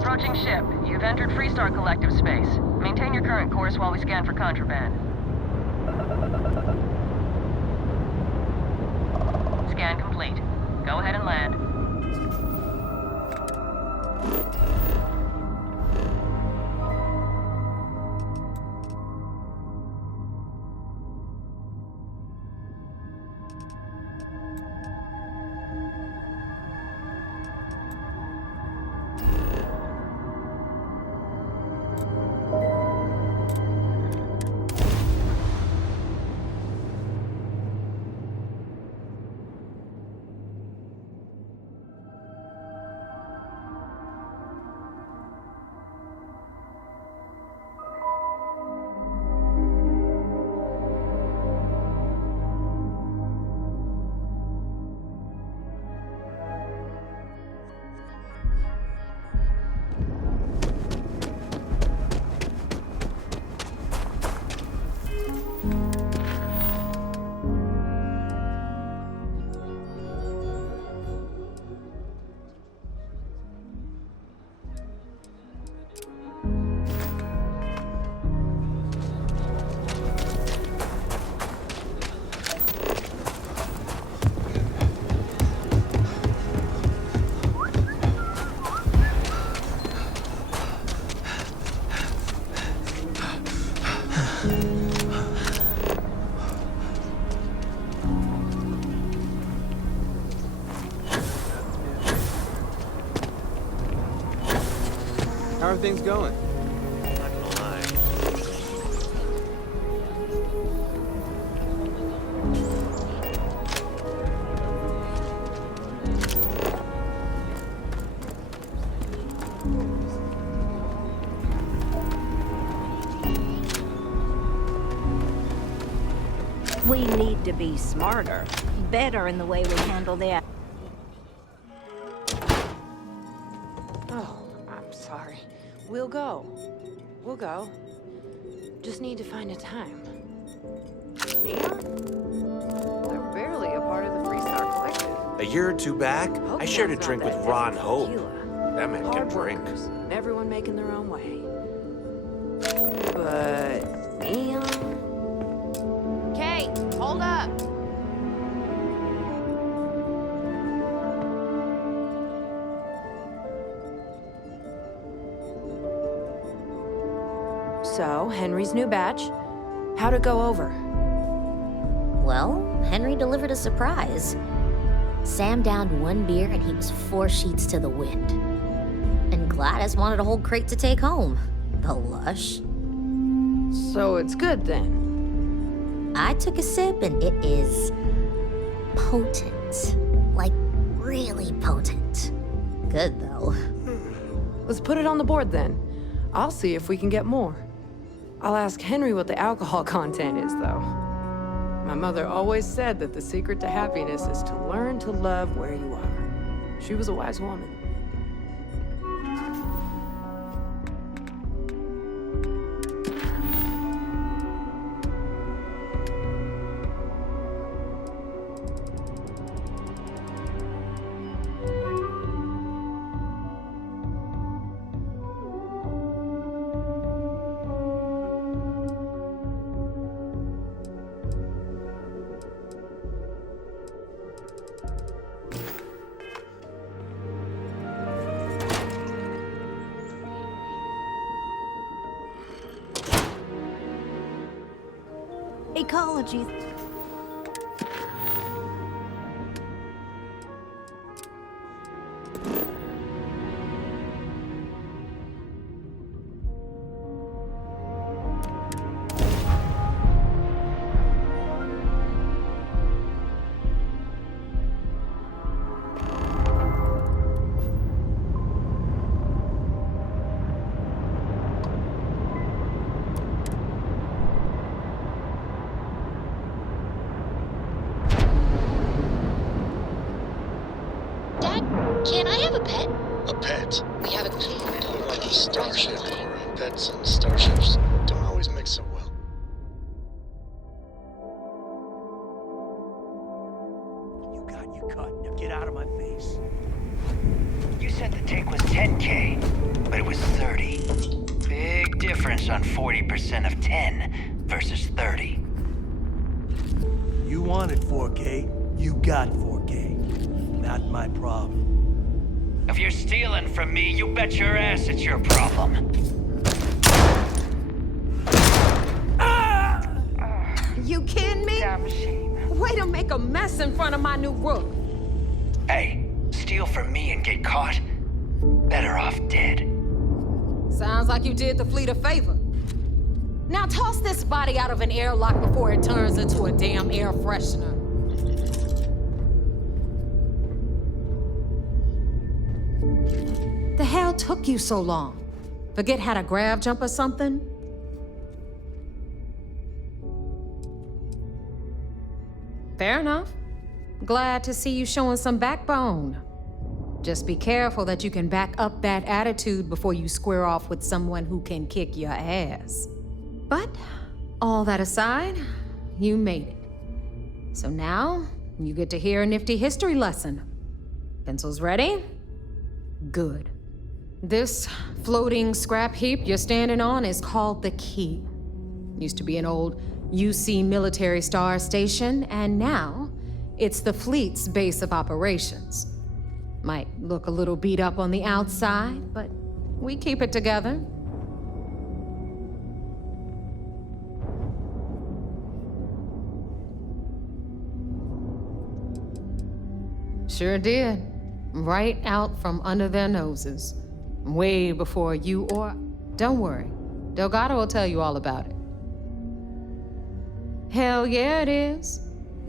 Approaching ship. You've entered Freestar Collective space. Maintain your current course while we scan for contraband. Scan complete. Go ahead and land. How are things going? Not gonna lie. We need to be smarter, better in the way we handle the... Oh, I'm sorry. We'll go. We'll go. Just need to find a time. Leon? They're barely a part of the Freestar Collective. A year or two back, I shared a Hope's drink not with that Ron different Hope. from Sheila. That man can Hard drink. workers, and everyone making their own way. But Leon? Kate, hold up! So, Henry's new batch. How'd it go over? Well, Henry delivered a surprise. Sam downed one beer and he was 4 sheets to the wind. And Gladys wanted a whole crate to take home. The lush. So it's good then? I took a sip and it is potent. Like, really potent. Good though. Let's put it on the board then. I'll see if we can get more. I'll ask Henry what the alcohol content is, though. My mother always said that the secret to happiness is to learn to love where you are. She was a wise woman. Ecology. Can I have a pet? A pet? We have a Don't like a starship. Pets and starships don't always mix so well. You got your cut. Now get out of my face. You said the take was 10K. but it was 30. Big difference on 40% of 10 versus 30. You wanted 4K, you got 4K. Not my problem. If you're stealing from me, you bet your ass it's your problem. You kidding me? Damn shame. Way to make a mess in front of my new roof. Hey, steal from me and get caught? Better off dead. Sounds like you did the fleet a favor. Now toss this body out of an airlock before it turns into a damn air freshener. The hell took you so long? Forget how to grab jump or something? Fair enough. Glad to see you showing some backbone. Just be careful that you can back up that attitude before you square off with someone who can kick your ass. But, all that aside, you made it. So now, you get to hear a nifty history lesson. Pencils ready? Good. This floating scrap heap you're standing on is called the Key. Used to be an old UC military star station, and now it's the fleet's base of operations. Might look a little beat up on the outside, but we keep it together. Sure did. Right out from under their noses. Way before you or... Don't worry. Delgado will tell you all about it. Hell yeah, it is.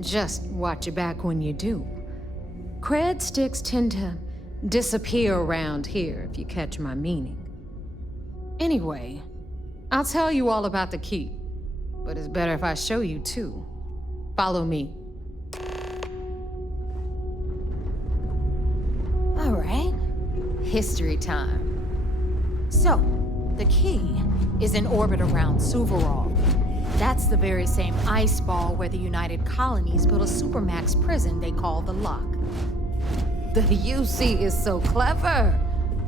Just watch your back when you do. Cred sticks tend to disappear around here, if you catch my meaning. Anyway, I'll tell you all about the Key, but it's better if I show you too. Follow me. All right, history time. So, the Key is in orbit around Suvorov. That's the very same ice ball where the United Colonies built a supermax prison they call the Lock. The UC is so clever.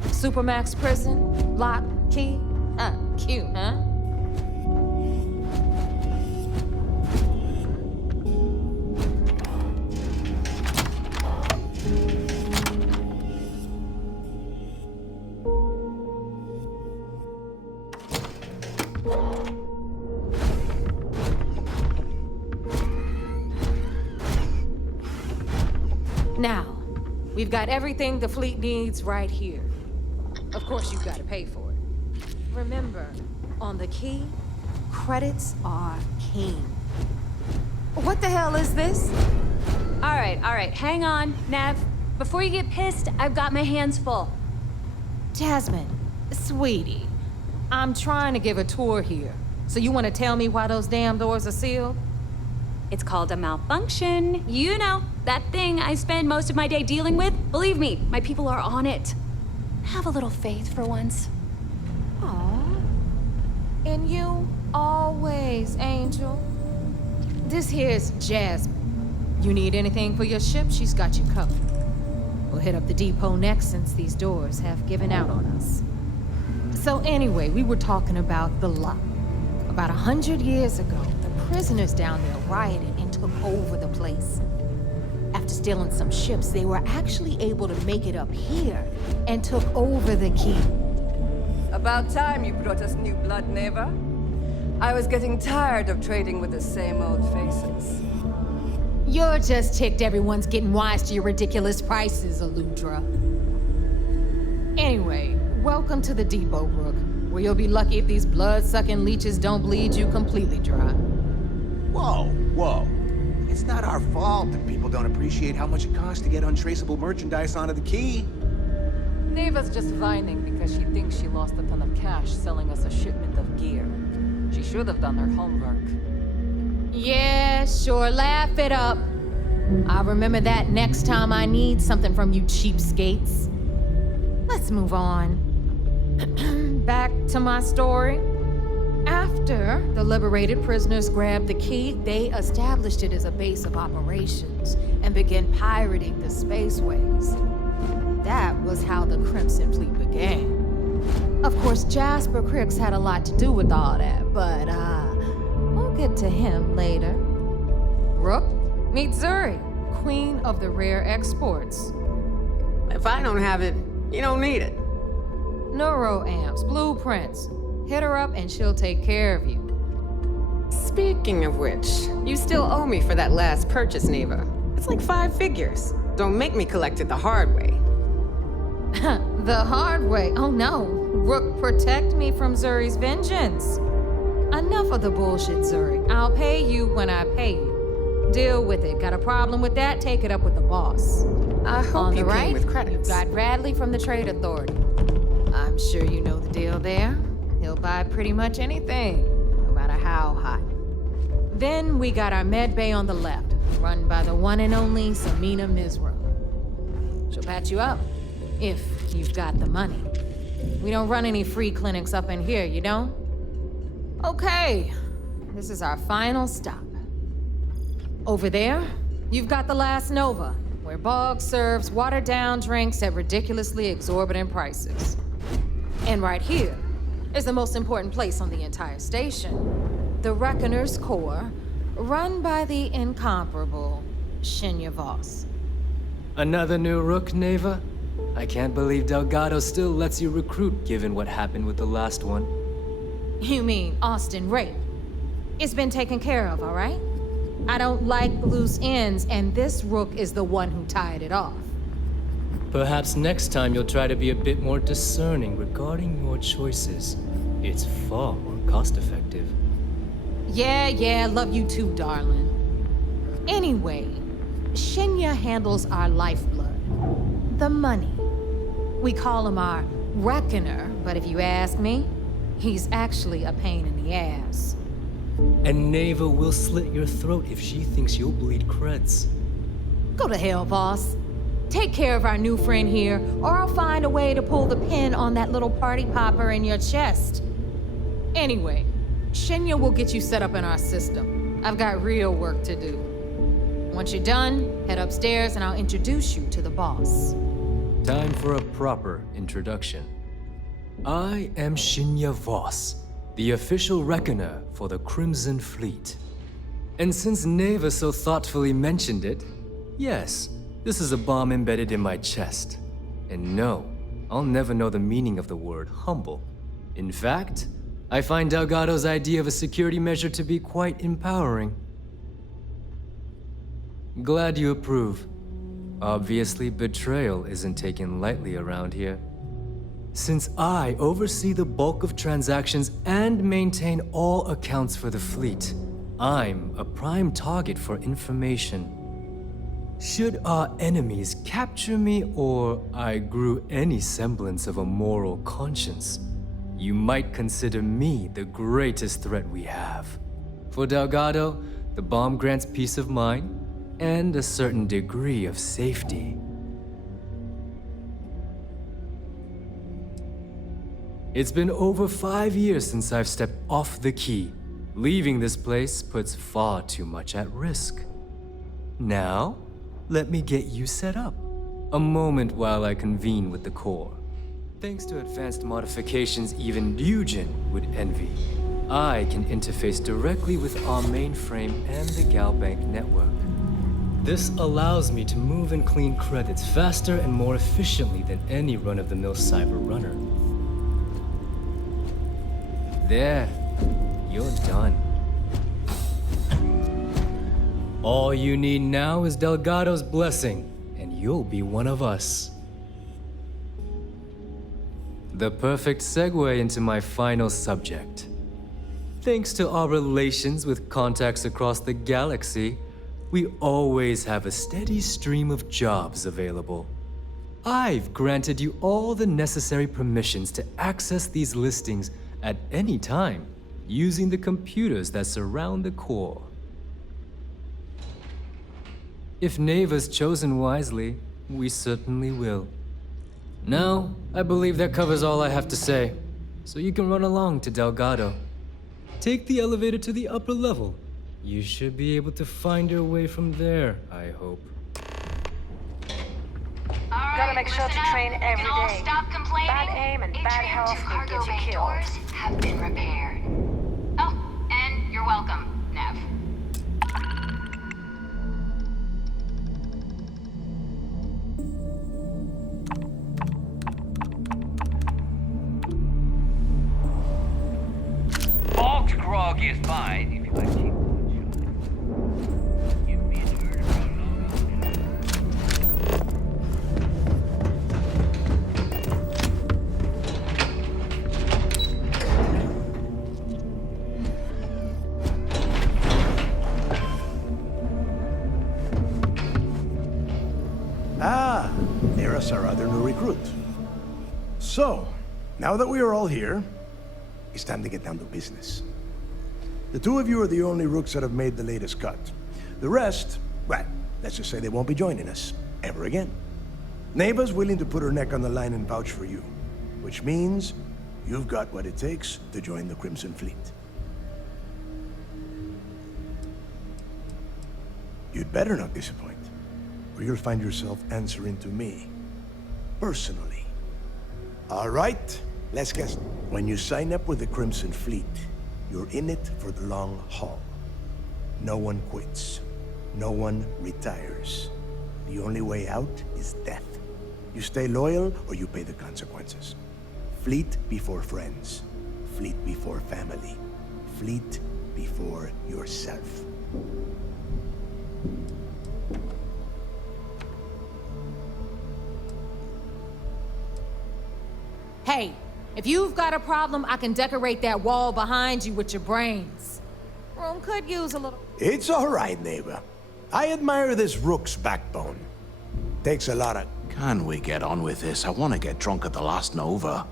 Supermax prison, lock, key. Cute, huh? Now, we've got everything the fleet needs right here. Of course, you've got to pay for it. Remember, on the Key, credits are king. What the hell is this? All right, hang on, Nev. Before you get pissed, I've got my hands full. Jasmine, sweetie, I'm trying to give a tour here. So you want to tell me why those damn doors are sealed? It's called a malfunction. You know, that thing I spend most of my day dealing with. Believe me, my people are on it. Have a little faith for once. Aw. And you always, Angel. This here's Jasmine. You need anything for your ship, she's got you covered. We'll hit up the depot next since these doors have given out on us. So anyway, we were talking about the Lock. About 100 years ago, the prisoners down there rioted and took over the place. After stealing some ships, they were actually able to make it up here and took over the Key. About time you brought us new blood, Neva. I was getting tired of trading with the same old faces. You're just ticked everyone's getting wise to your ridiculous prices, Aludra. Anyway, welcome to the depot, Rook, where you'll be lucky if these blood-sucking leeches don't bleed you completely dry. Whoa. It's not our fault that people don't appreciate how much it costs to get untraceable merchandise onto the Key. Neva's just whining because she thinks she lost a ton of cash selling us a shipment of gear. She should have done her homework. Yeah, sure, laugh it up. I'll remember that next time I need something from you cheapskates. Let's move on. Back to my story. After the liberated prisoners grabbed the Key, they established it as a base of operations and began pirating the spaceways. That was how the Crimson Fleet began. Of course, Jasper Cricks had a lot to do with all that, but, we'll get to him later. Rook, meet Zuri, queen of the rare exports. If I don't have it, you don't need it. Neuroamps, blueprints. Hit her up and she'll take care of you. Speaking of which, you still owe me for that last purchase, Neva. It's like 5 figures. Don't make me collect it the hard way. The hard way? Oh no. Rook, protect me from Zuri's vengeance. Enough of the bullshit, Zuri. I'll pay you when I pay you. Deal with it. Got a problem with that? Take it up with the boss. I hope On you the pay right, with credits. you've got Bradley from the Trade Authority. I'm sure you know the deal there. He'll buy pretty much anything, no matter how hot. Then we got our med bay on the left, run by the one and only Samina Mizra. She'll patch you up, if you've got the money. We don't run any free clinics up in here, you don't? Okay, this is our final stop. Over there, you've got the Last Nova, where Bog serves watered-down drinks at ridiculously exorbitant prices. And right here is the most important place on the entire station, the Reckoner's Core, run by the incomparable Shinya Voss. Another new Rook, Neva? I can't believe Delgado still lets you recruit, given what happened with the last one. You mean Austin Rape? It's been taken care of, all right? I don't like loose ends, and this Rook is the one who tied it off. Perhaps next time you'll try to be a bit more discerning regarding your choices. It's far more cost-effective. Yeah, love you too, darling. Anyway, Shinya handles our lifeblood. The money. We call him our Reckoner, but if you ask me, he's actually a pain in the ass. And Neva will slit your throat if she thinks you'll bleed creds. Go to hell, boss. Take care of our new friend here, or I'll find a way to pull the pin on that little party popper in your chest. Anyway, Shinya will get you set up in our system. I've got real work to do. Once you're done, head upstairs and I'll introduce you to the boss. Time for a proper introduction. I am Shinya Voss, the official reckoner for the Crimson Fleet. And since Neva so thoughtfully mentioned it, yes, this is a bomb embedded in my chest. And no, I'll never know the meaning of the word humble. In fact, I find Delgado's idea of a security measure to be quite empowering. Glad you approve. Obviously, betrayal isn't taken lightly around here. Since I oversee the bulk of transactions and maintain all accounts for the fleet, I'm a prime target for information. Should our enemies capture me or I grew any semblance of a moral conscience, you might consider me the greatest threat we have. For Delgado, the bomb grants peace of mind and a certain degree of safety. It's been over 5 years since I've stepped off the key. Leaving this place puts far too much at risk. Now, let me get you set up. A moment while I convene with the core. Thanks to advanced modifications even Eugen would envy, I can interface directly with our mainframe and the Galbank network. This allows me to move and clean credits faster and more efficiently than any run-of-the-mill cyber runner. There, you're done. All you need now is Delgado's blessing, and you'll be one of us. The perfect segue into my final subject. Thanks to our relations with contacts across the galaxy, we always have a steady stream of jobs available. I've granted you all the necessary permissions to access these listings at any time, using the computers that surround the core. If Neva's chosen wisely, we certainly will. Now, I believe that covers all I have to say, so you can run along to Delgado. Take the elevator to the upper level. You should be able to find your way from there, I hope. Gotta make sure to train every day. Bad aim and bad health could get you killed. Have been repaired. Oh, and you're welcome, Nev. Bulk grog is fine if you like to keep Ah, there's our other new recruit. So, now that we are all here, it's time to get down to business. The two of you are the only rooks that have made the latest cut. The rest, well, let's just say they won't be joining us ever again. Neva's willing to put her neck on the line and vouch for you, which means you've got what it takes to join the Crimson Fleet. You'd better not disappoint, or you'll find yourself answering to me, personally. All right, let's guess. When you sign up with the Crimson Fleet, you're in it for the long haul. No one quits. No one retires. The only way out is death. You stay loyal or you pay the consequences. Fleet before friends. Fleet before family. Fleet before yourself. Hey, if you've got a problem, I can decorate that wall behind you with your brains. Room could use a little... It's all right, neighbor. I admire this rook's backbone. Takes a lot of... Can we get on with this? I want to get drunk at the last Nova.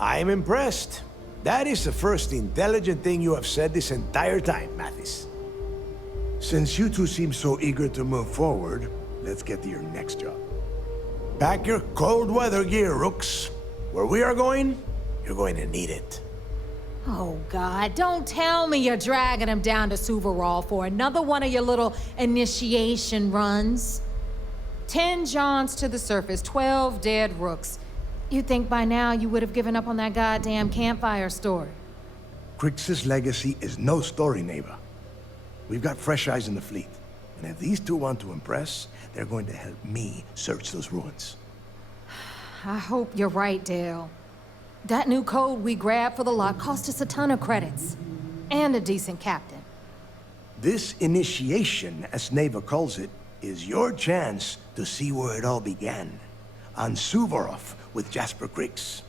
I'm impressed. That is the first intelligent thing you have said this entire time, Mathis. Since you two seem so eager to move forward, let's get to your next job. Pack your cold weather gear, rooks. Where we are going, you're going to need it. Oh, God, don't tell me you're dragging him down to Suvarall for another one of your little initiation runs. 10 Johns to the surface, 12 dead rooks. You'd think by now you would have given up on that goddamn campfire story. Crix's legacy is no story, neighbor. We've got fresh eyes in the fleet. And if these two want to impress, they're going to help me search those ruins. I hope you're right, Dale. That new code we grabbed for the lot cost us a ton of credits. And a decent captain. This initiation, as Neva calls it, is your chance to see where it all began. On Suvorov with Jasper Crix.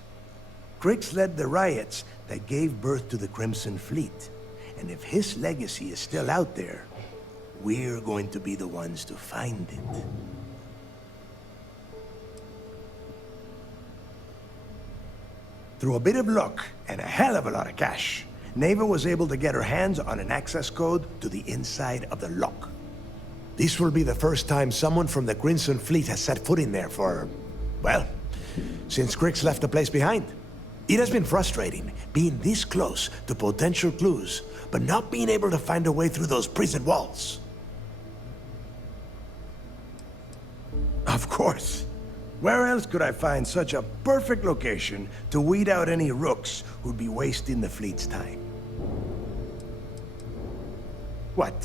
Crix led the riots that gave birth to the Crimson Fleet. And if his legacy is still out there, we're going to be the ones to find it. Through a bit of luck and a hell of a lot of cash, Neva was able to get her hands on an access code to the inside of the lock. This will be the first time someone from the Crimson Fleet has set foot in there for, well, since Crix left the place behind. It has been frustrating, being this close to potential clues, but not being able to find a way through those prison walls. Of course. Where else could I find such a perfect location to weed out any rooks who'd be wasting the fleet's time? What?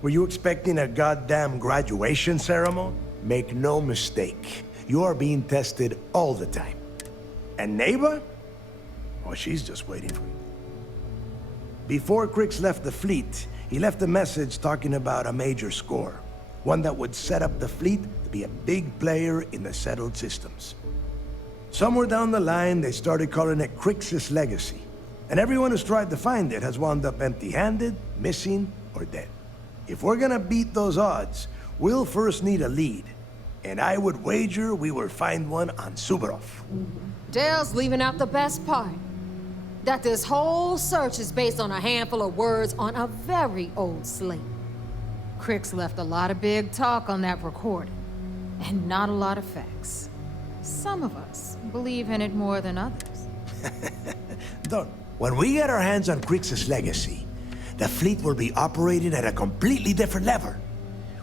Were you expecting a goddamn graduation ceremony? Make no mistake, you are being tested all the time. And Neva? Oh, she's just waiting for you. Before Crix left the fleet, he left a message talking about a major score. One that would set up the fleet to be a big player in the settled systems. Somewhere down the line, they started calling it Crix's legacy. And everyone who's tried to find it has wound up empty-handed, missing, or dead. If we're gonna beat those odds, we'll first need a lead. And I would wager we will find one on Suvorov. Dale's leaving out the best part. That this whole search is based on a handful of words on a very old slate. Crix left a lot of big talk on that recording, and not a lot of facts. Some of us believe in it more than others. Don't. When we get our hands on Crix's legacy, the fleet will be operating at a completely different level.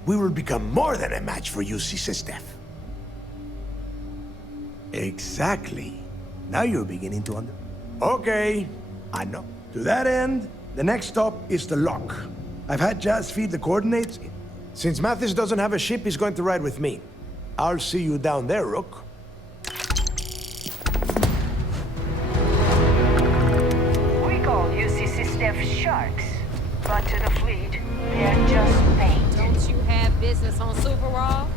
We will become more than a match for UC Systef. Exactly. Now you're beginning to under... Okay, I know. To that end, the next stop is the lock. I've had Jazz feed the coordinates. Since Mathis doesn't have a ship, he's going to ride with me. I'll see you down there, Rook. We call UCC staff sharks, but to the fleet, they're just bait. Don't you have business on Super Raw?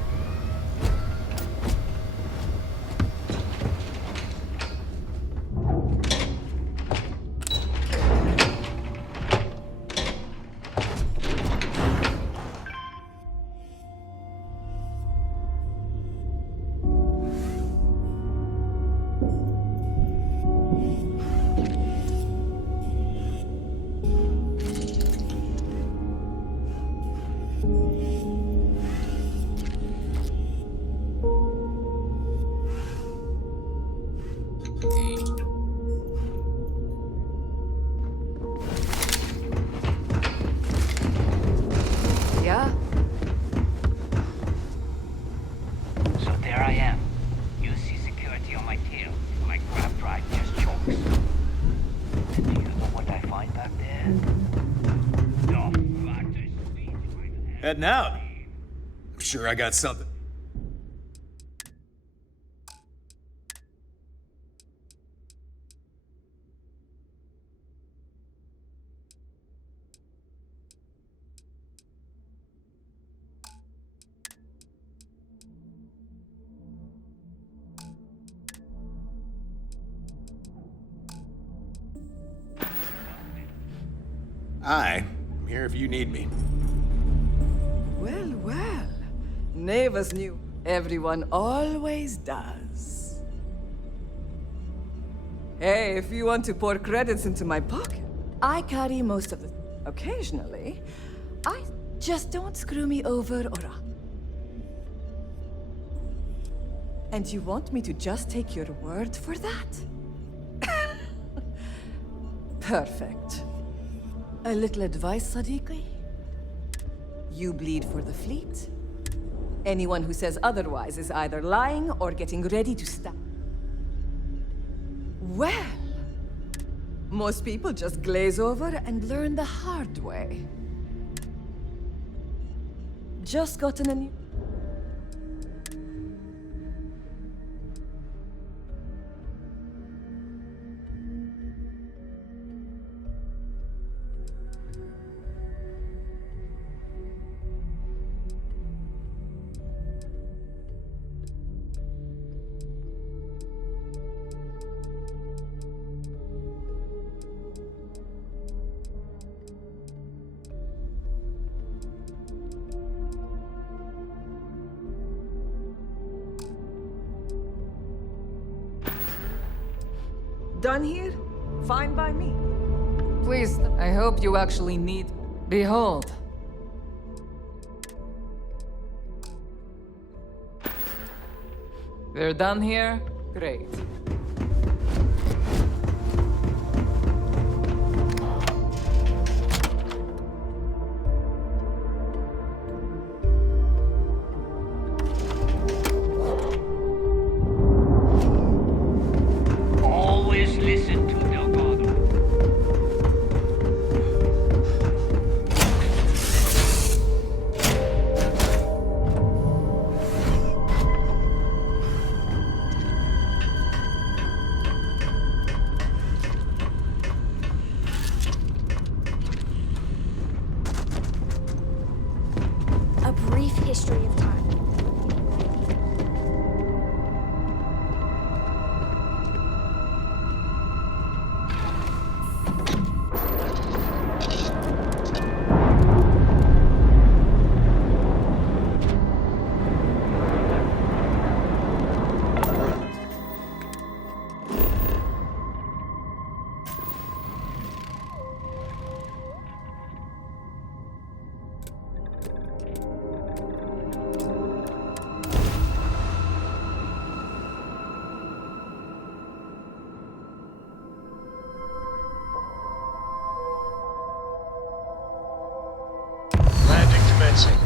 Yeah? So there I am. You see security on my tail. My grab drive just chokes. And do you know what I find back there? Heading out. I'm sure I got something. Hi, I'm here if you need me. Well, well. Neighbors knew. Everyone always does. Hey, if you want to pour credits into my pocket, I carry most of the... Occasionally, I just don't screw me over or up. And you want me to just take your word for that? Perfect. A little advice, Sadiqi? You bleed for the fleet. Anyone who says otherwise is either lying or getting ready to stab. Well, most people just glaze over and learn the hard way. Just gotten a new... Done here? Fine by me. Please, I hope you actually need... Behold. We're done here? Great. Always listen to Delgado. A brief history of time. Landing commencing.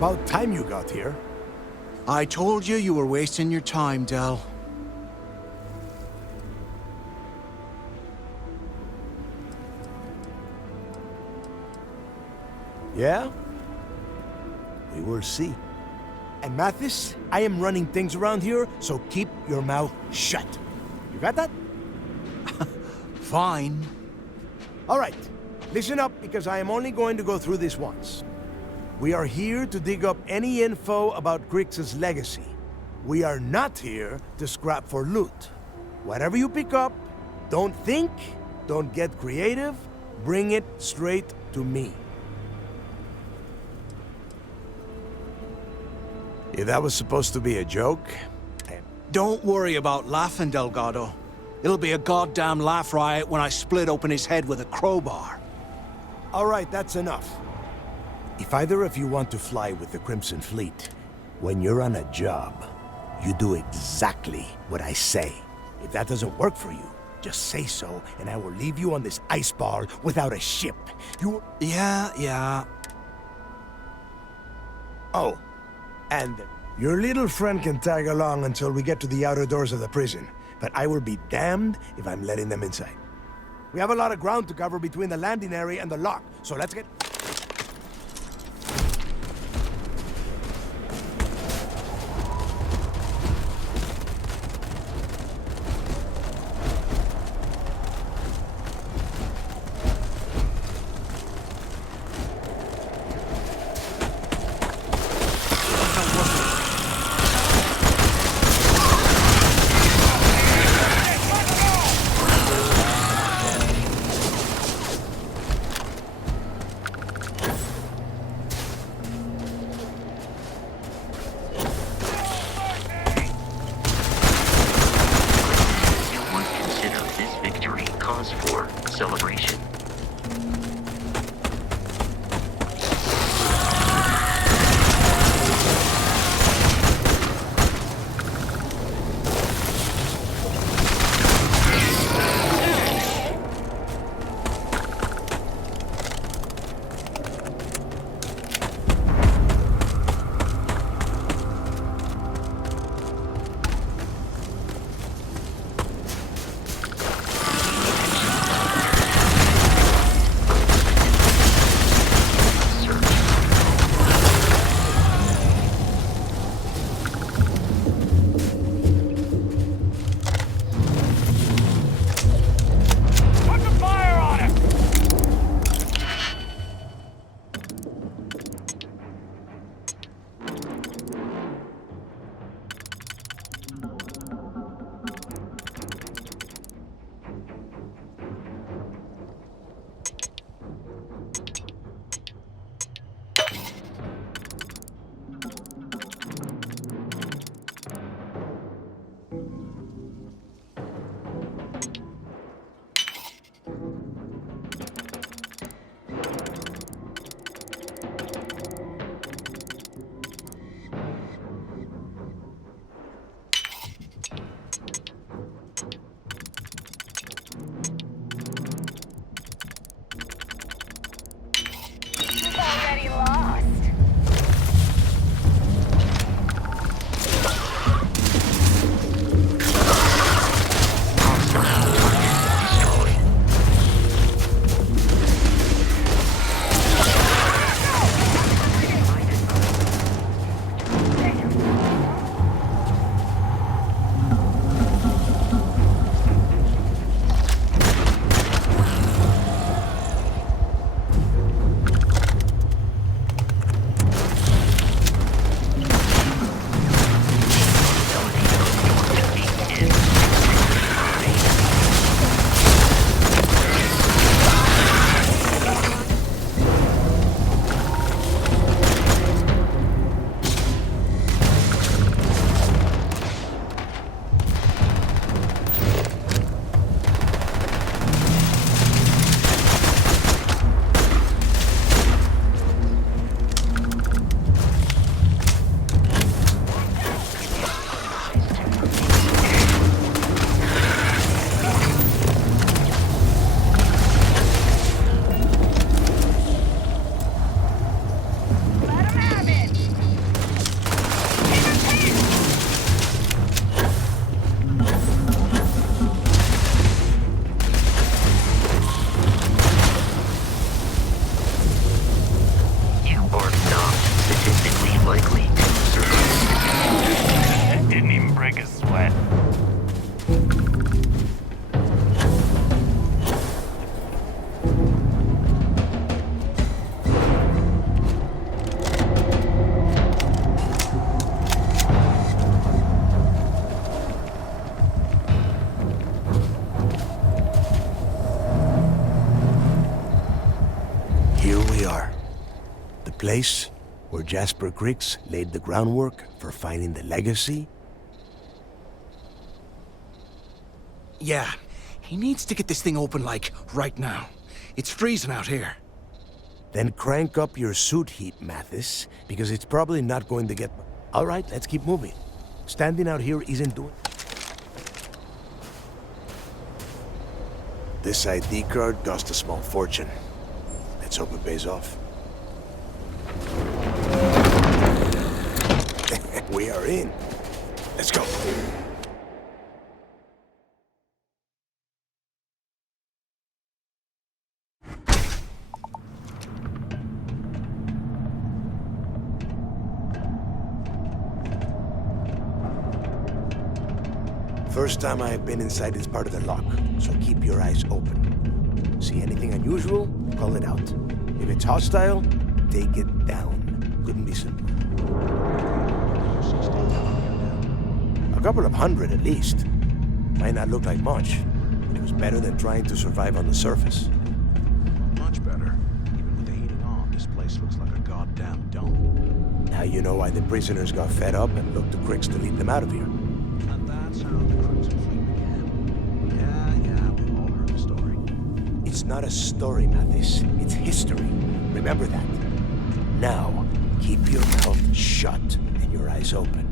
About time you got here. I told you you were wasting your time, Del. Yeah? We will see. And Mathis, I am running things around here, so keep your mouth shut. You got that? Fine. All right. Listen up, because I am only going to go through this once. We are here to dig up any info about Grix's legacy. We are not here to scrap for loot. Whatever you pick up, don't think, don't get creative, bring it straight to me. If that was supposed to be a joke... Don't worry about laughing, Delgado. It'll be a goddamn laugh riot when I split open his head with a crowbar. All right, that's enough. If either of you want to fly with the Crimson Fleet, when you're on a job, you do exactly what I say. If that doesn't work for you, just say so, and I will leave you on this ice ball without a ship. You... Yeah. Oh, and your little friend can tag along until we get to the outer doors of the prison, but I will be damned if I'm letting them inside. We have a lot of ground to cover between the landing area and the lock, so let's get... are. The place where Jasper Griggs laid the groundwork for finding the legacy. Yeah, he needs to get this thing open, like, right now. It's freezing out here. Then crank up your suit heat, Mathis, because it's probably not going to get... All right, let's keep moving. Standing out here isn't doing... This ID card cost a small fortune. Let's hope it pays off. We are in. Let's go. First time I've been inside this part of the lock, so keep your eyes open. See anything unusual? Call it out. If it's hostile, take it down. Couldn't be simpler. A couple of hundred at least. Might not look like much, but it was better than trying to survive on the surface. Much better. Even with the heating on, this place looks like a goddamn dome. Now you know why the prisoners got fed up and looked to Griggs to lead them out of here. And that's how the Crimson Fleet began. Yeah, we've all heard the story. It's not a story, Mathis. It's history. Remember that. Now, keep your mouth shut and your eyes open.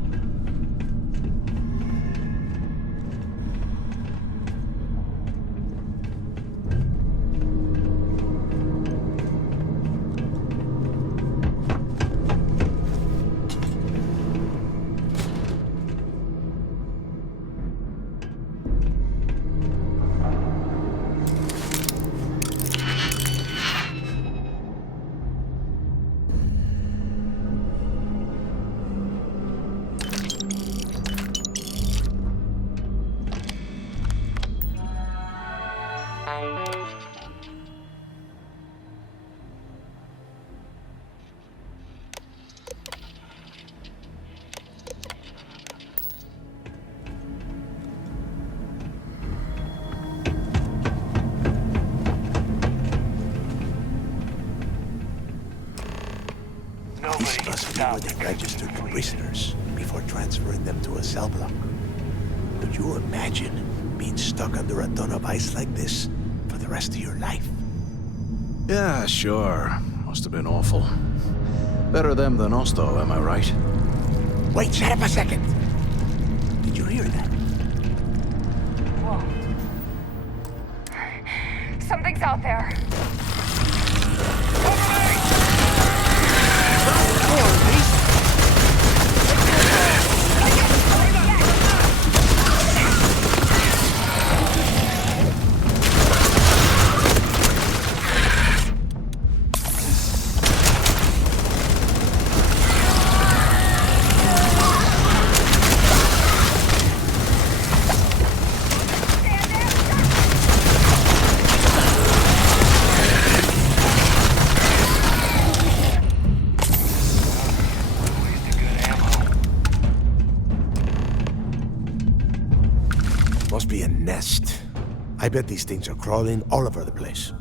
This must be where they registered the prisoners before transferring them to a cell block. Could you imagine being stuck under a ton of ice like this for the rest of your life? Yeah, sure. Must have been awful. Better them than us, though, am I right? Wait, shut up a second! Did you hear that? Whoa. Something's out there. Must be a nest. I bet these things are crawling all over the place.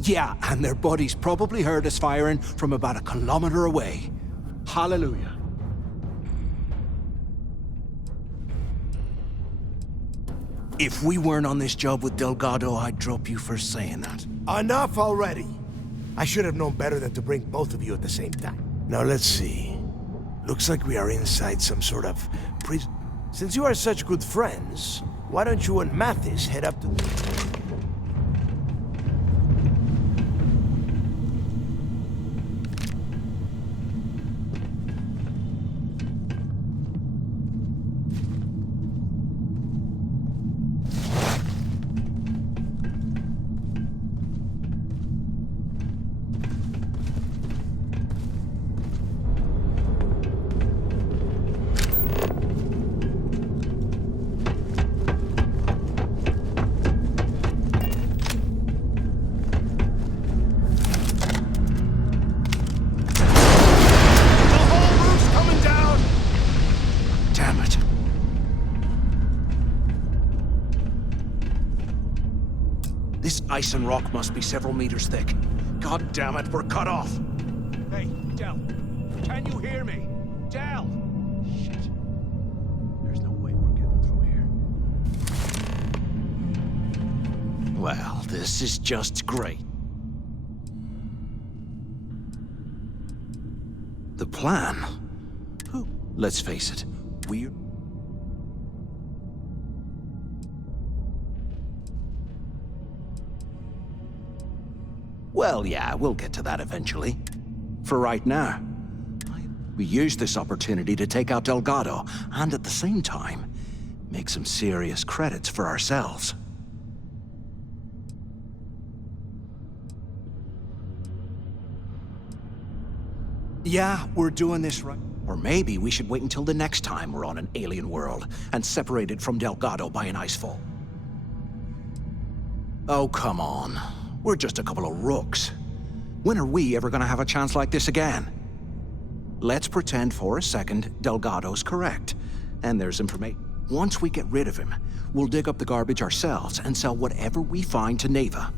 Yeah, and their buddies probably heard us firing from about 1 kilometer away. Hallelujah. If we weren't on this job with Delgado, I'd drop you for saying that. Enough already! I should have known better than to bring both of you at the same time. Now let's see. Looks like we are inside some sort of prison. Since you are such good friends, why don't you and Mathis head up to... This ice and rock must be several meters thick. God damn it, we're cut off. Hey, Del, can you hear me? Del! Shit. There's no way we're getting through here. Well, this is just great. The plan? Let's face it, we're... Well, yeah, we'll get to that eventually. For right now, we use this opportunity to take out Delgado, and at the same time, make some serious credits for ourselves. Yeah, we're doing this right. Or maybe we should wait until the next time we're on an alien world and separated from Delgado by an icefall. Oh, come on. We're just a couple of rooks. When are we ever gonna have a chance like this again? Let's pretend for a second Delgado's correct, and there's information. Once we get rid of him, we'll dig up the garbage ourselves and sell whatever we find to Neva.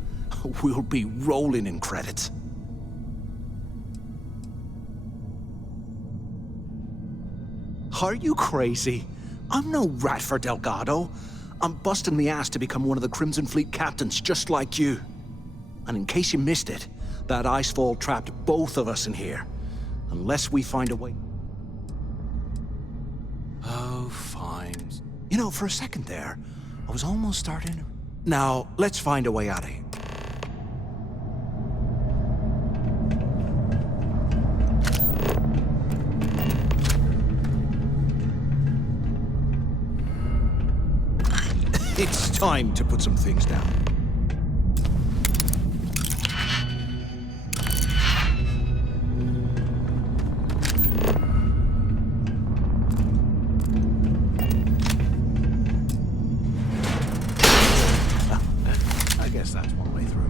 We'll be rolling in credits. Are you crazy? I'm no rat for Delgado. I'm busting the ass to become one of the Crimson Fleet captains, just like you. And in case you missed it, that icefall trapped both of us in here. Unless we find a way... Oh, fine. You know, for a second there, I was almost starting... Now, let's find a way out of here. It's time to put some things down. I guess that's one way through.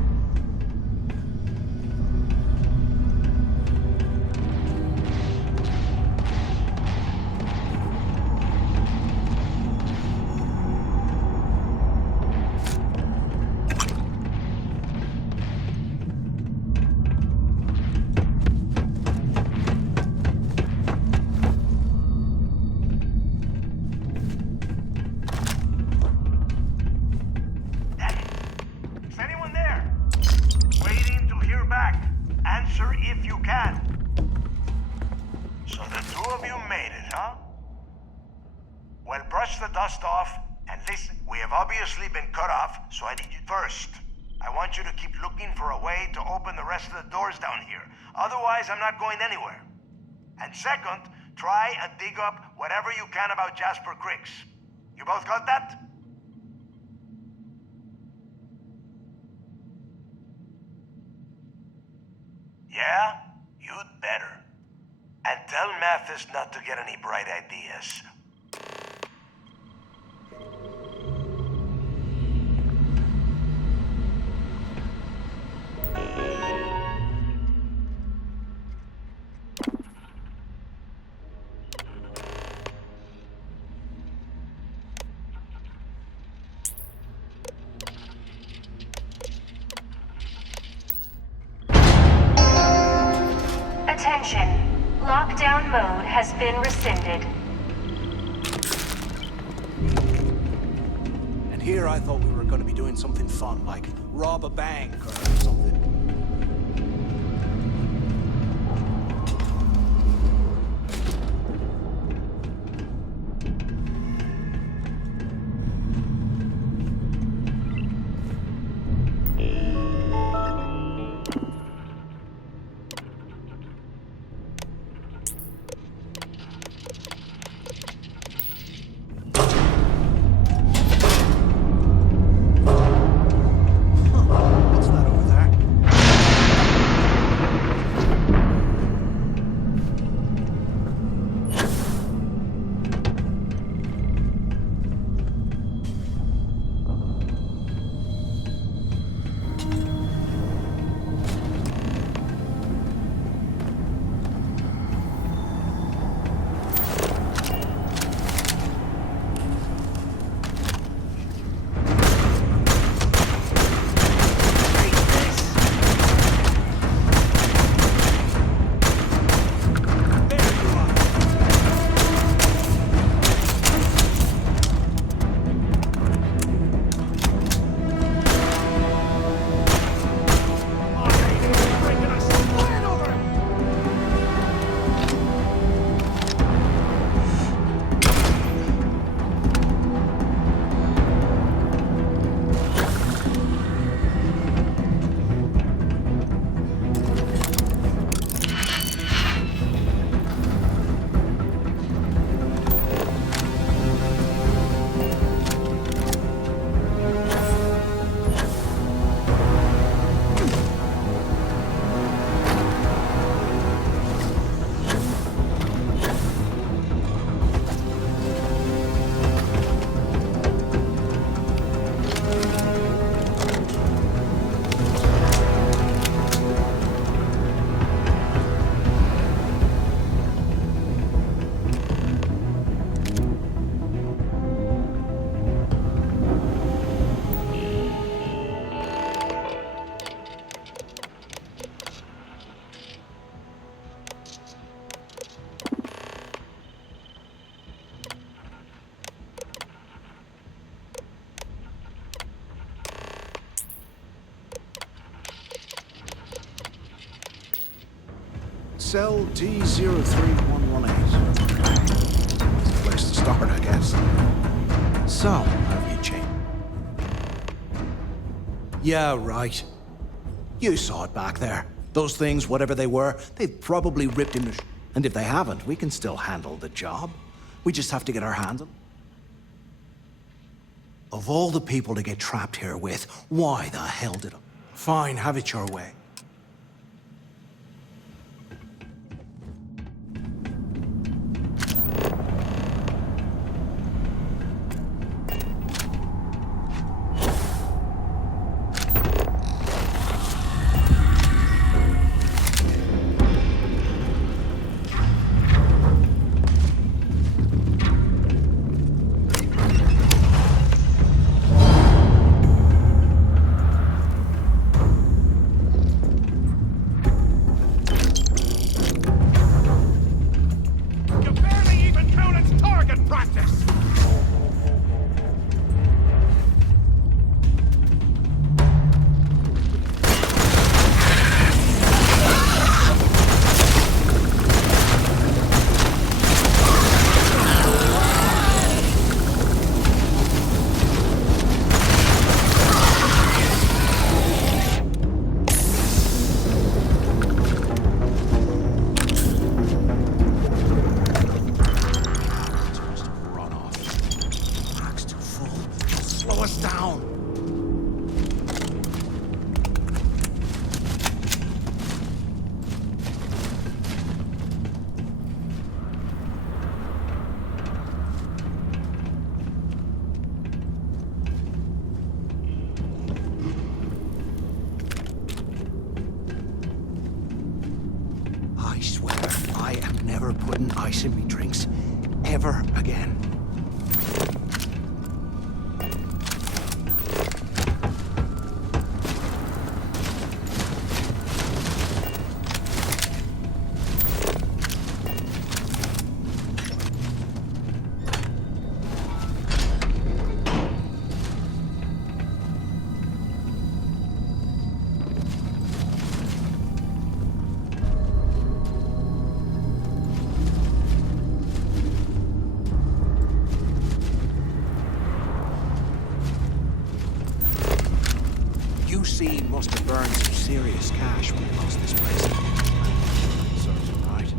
Obviously been cut off, so I need you first. I want you to keep looking for a way to open the rest of the doors down here. Otherwise, I'm not going anywhere. And second, try and dig up whatever you can about Jasper Cricks. You both got that? Yeah? You'd better. And tell Mathis not to get any bright ideas. Attention. Lockdown mode has been rescinded. And here I thought we were going to be doing something fun, like rob a bank or something. Cell D03118. That's the place to start, I guess. So, have you changed? Yeah, right. You saw it back there. Those things, whatever they were, they've probably ripped him to And if they haven't, we can still handle the job. We just have to get our hands on. Of all the people to get trapped here with, why the hell did I? Fine, have it your way. I swear, I am never putting ice in me drinks. Ever again. UC must have burned some serious cash when he lost this place. Serves him right.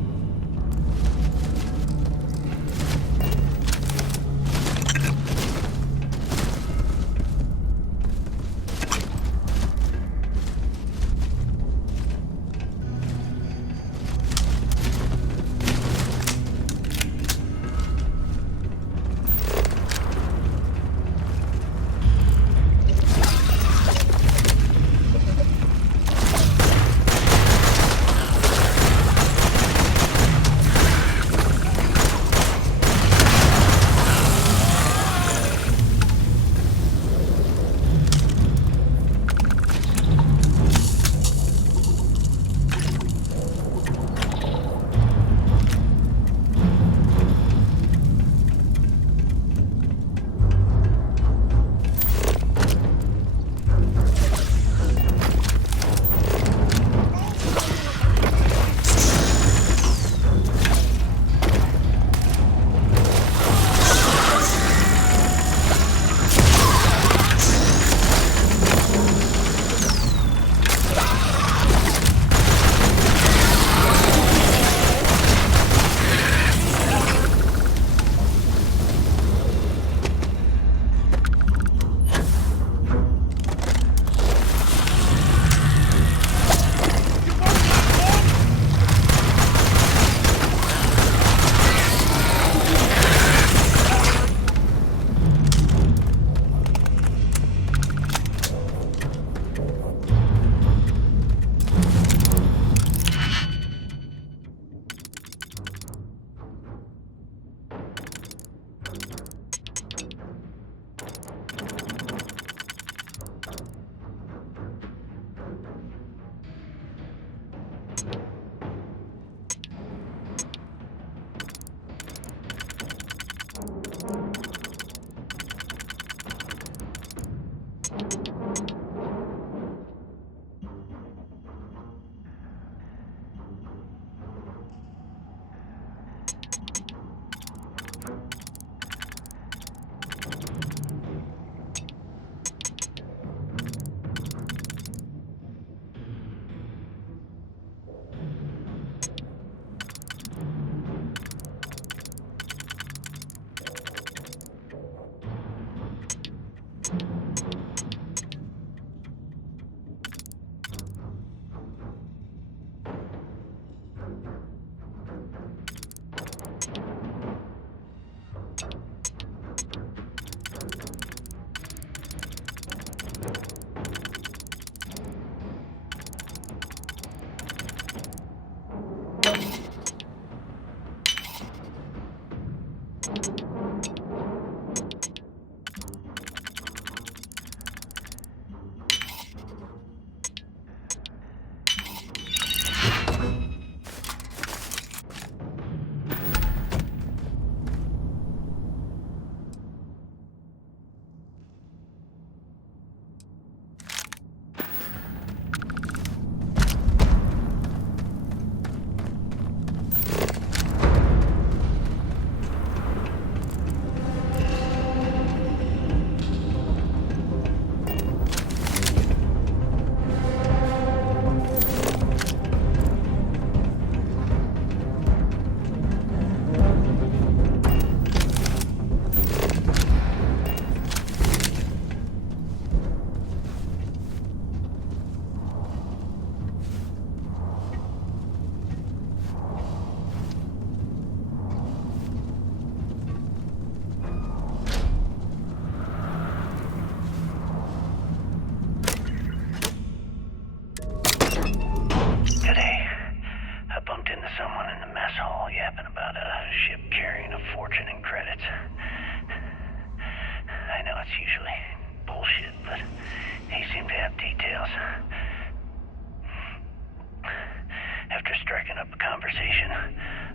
conversation,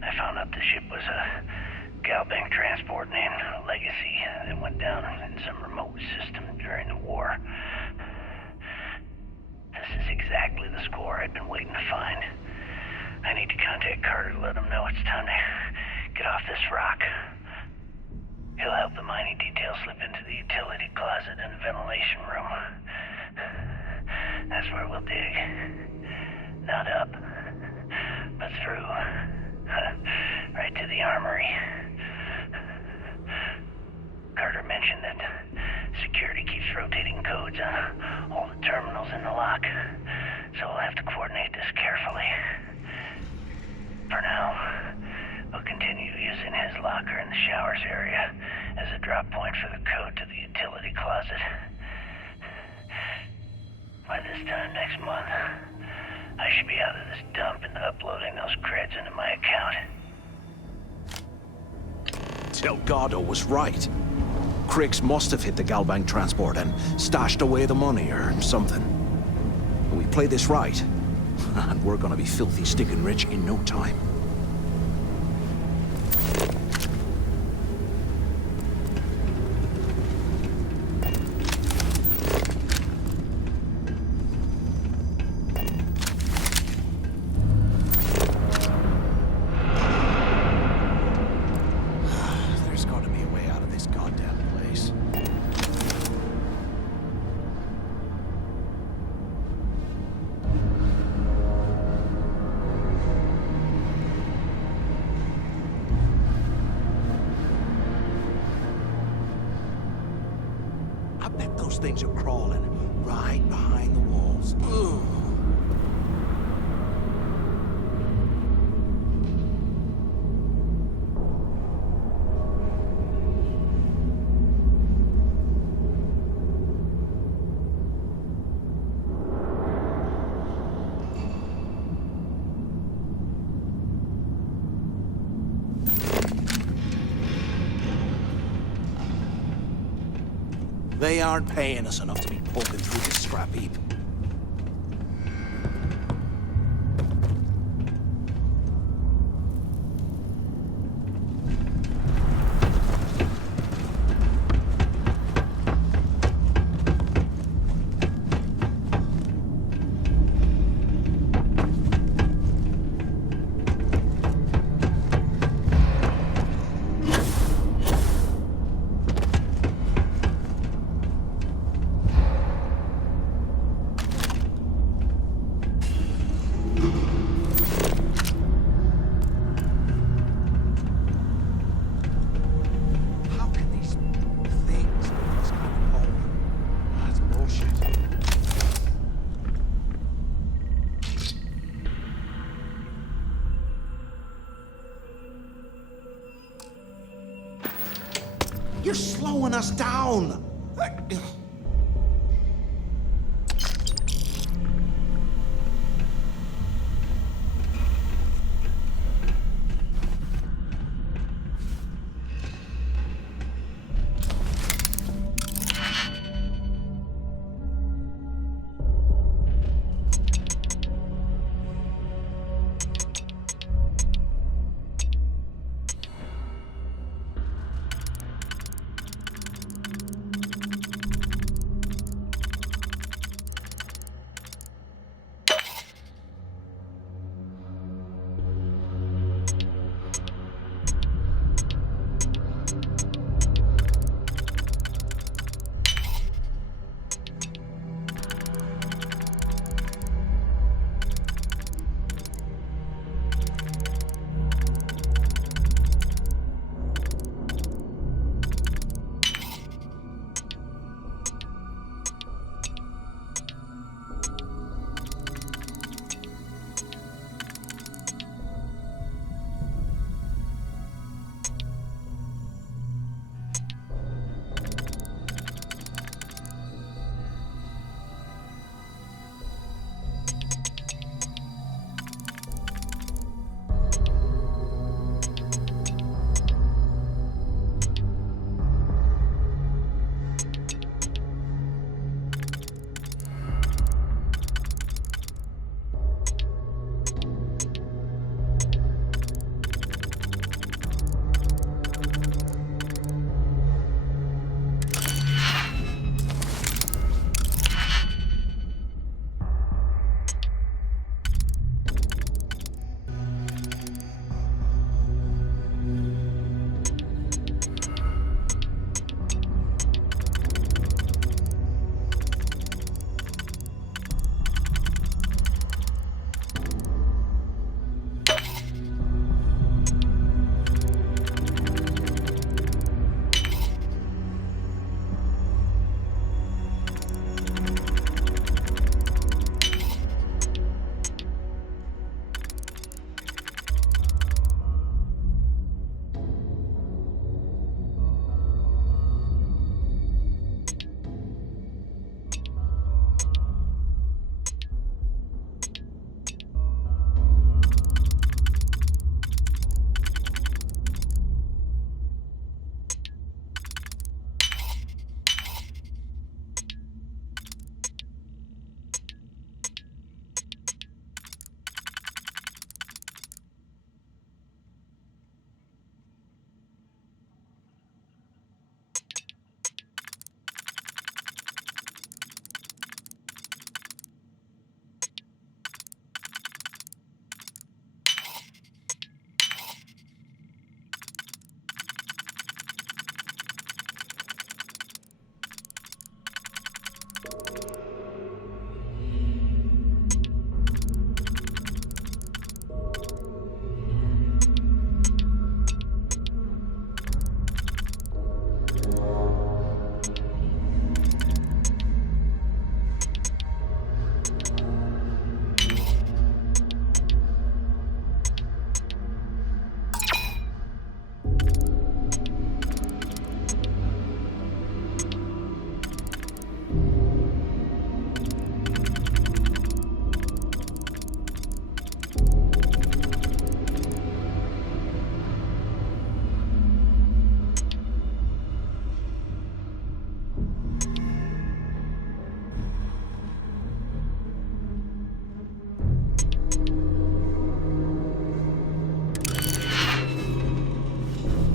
I found out the ship was a Galbank transport named Legacy that went down in some remote system during the war. This is exactly the score I'd been waiting to find. I need to contact Carter to let him know it's time to get off this rock. He'll help the mining detail slip into the utility closet in the ventilation room. That's where we'll dig. Not up, but through. Right to the armory. Carter mentioned that security keeps rotating codes on all the terminals in the lock, so we'll have to coordinate this carefully. For now, we'll continue using his locker in the showers area as a drop point for the code to the utility closet. By this time next month, I should be out of this dump and uploading those creds into my account. Delgado was right. Cricks must have hit the Galbank transport and stashed away the money or something. We play this right, and we're gonna be filthy stinking rich in no time. There's gotta be a way out of this goddamn place. I bet those things are crawling right behind the walls. Ugh. They aren't paying us enough to be poking through this scrap heap. You're slowing us down.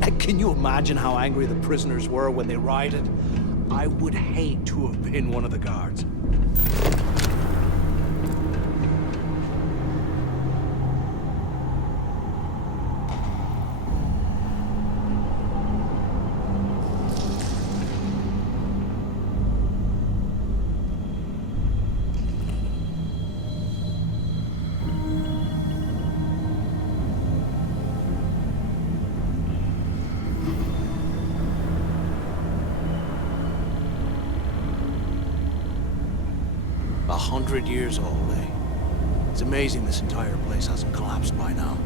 Can you imagine how angry the prisoners were when they rioted? I would hate to have been one of the guards. A 100 years old, eh? It's amazing this entire place hasn't collapsed by now.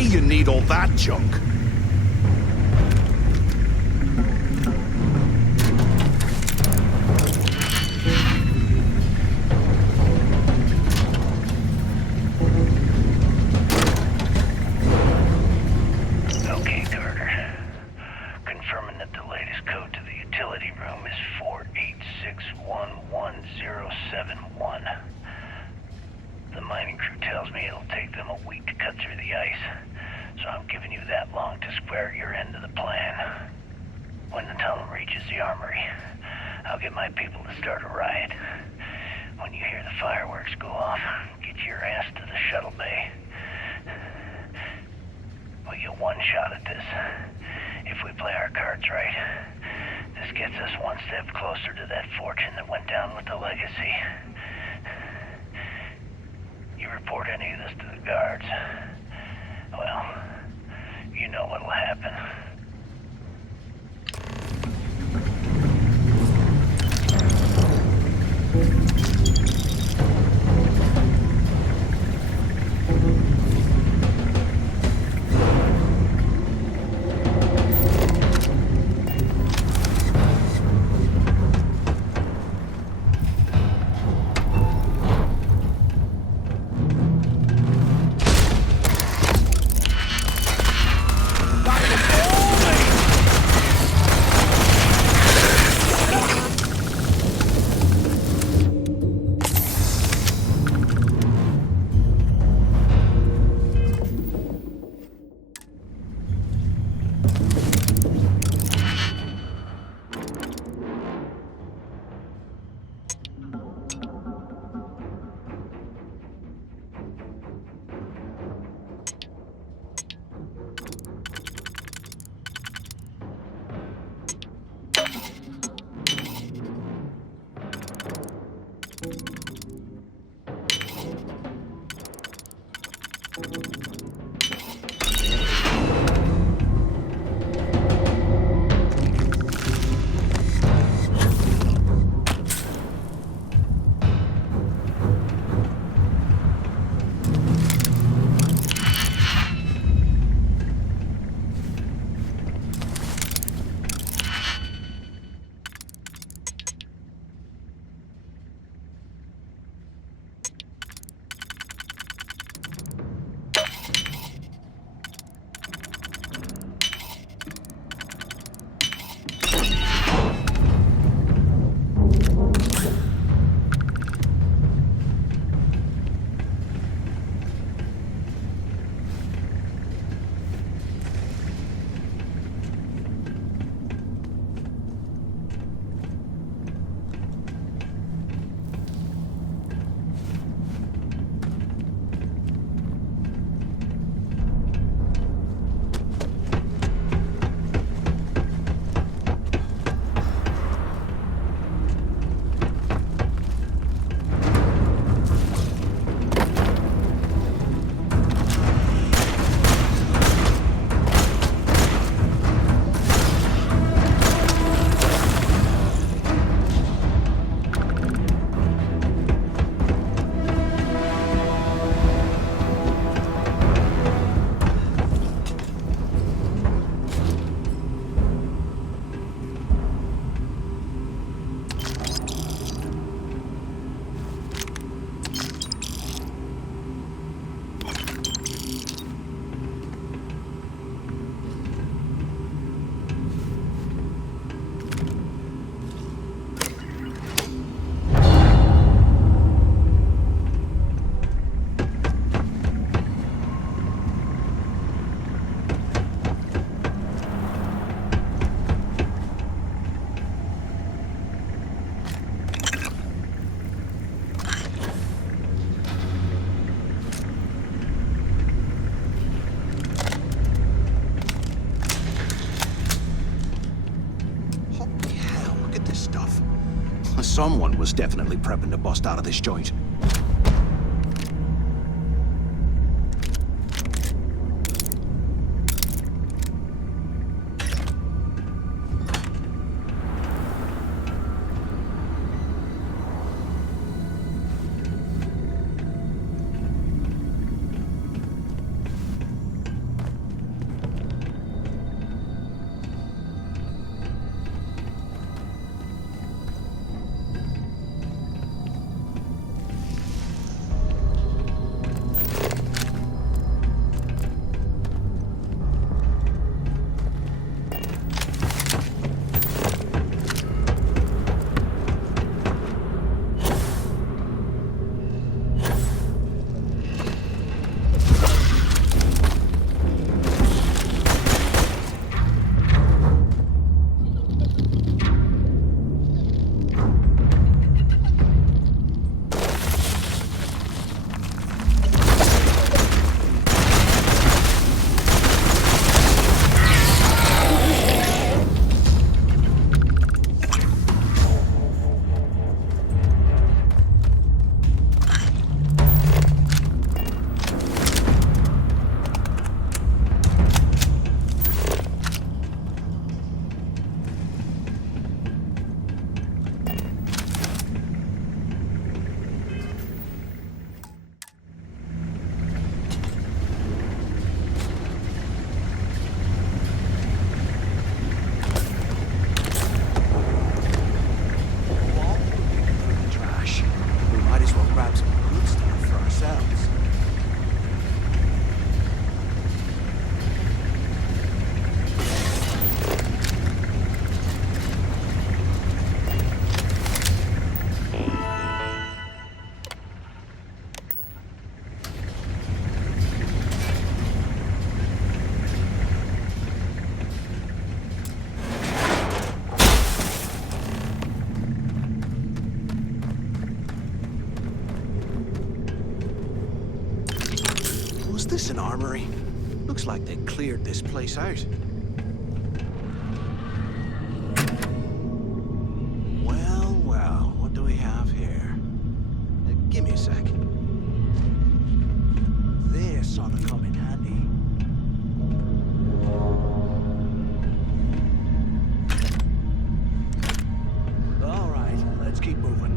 You need all that junk. Okay, Carter. Confirming that the latest code to the utility room is 486111071. The mining crew tells me it'll take them a week to cut through the ice. So I'm giving you that long to square your end of the plan. When the tunnel reaches the armory, I'll get my people to start a riot. When you hear the fireworks go off, get your ass to the shuttle bay. We get one shot at this. If we play our cards right, this gets us one step closer to that fortune that went down with the legacy. You report any of this to the guards, well, you know what'll happen. Got the door! stuff. Someone was definitely prepping to bust out of this joint. Was this an armory? Looks like they cleared this place out. Well, well, what do we have here? Give me a sec. This ought to come in handy. All right, let's keep moving.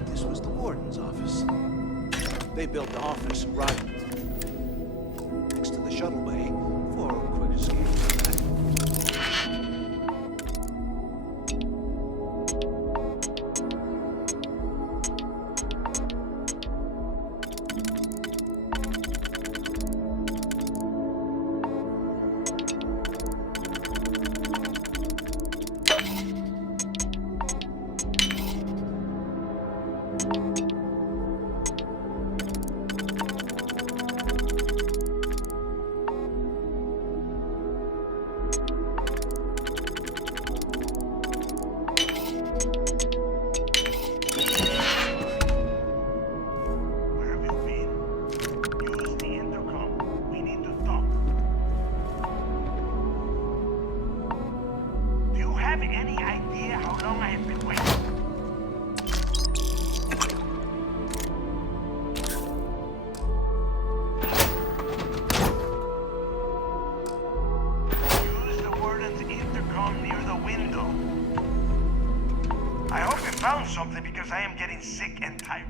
like this was the warden's office. They built the office right next to the shuttle bay for a quick escape. Something because I am getting sick and tired.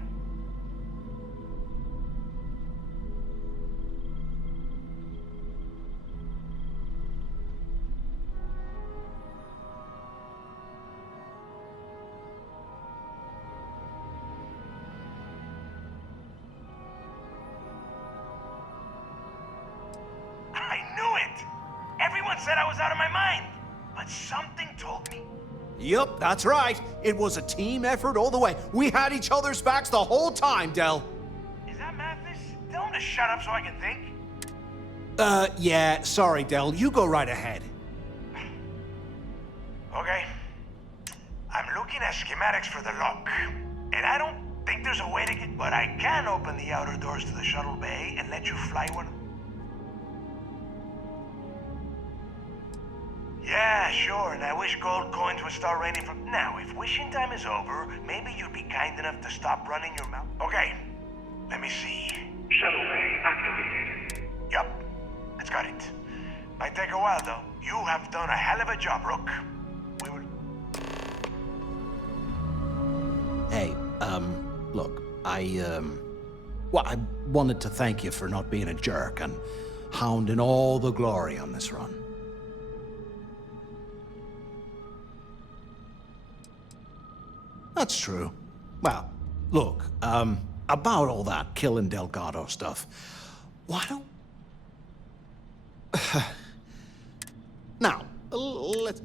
I knew it! Everyone said I was out of my mind, but something told me. Yup, that's right. It was a team effort all the way. We had each other's backs the whole time, Del. Is that Mathis? Tell him to shut up so I can think. Yeah, sorry, Del. You go right ahead. Okay. I'm looking at schematics for the lock. And I don't think there's a way to get... But I can open the outer doors to the shuttle bay and let you fly one. Yeah, sure, and I wish gold coins would start raining from... Now, if wishing time is over, maybe you'd be kind enough to stop running your mouth. Okay, let me see. Shuttle bay activated. Yup, that's got it. Might take a while, though. You have done a hell of a job, Rook. We will... Hey, look, well, I wanted to thank you for not being a jerk and hounding all the glory on this run. That's true. Well, look, about all that killing Delgado stuff, why don't... Now, let's...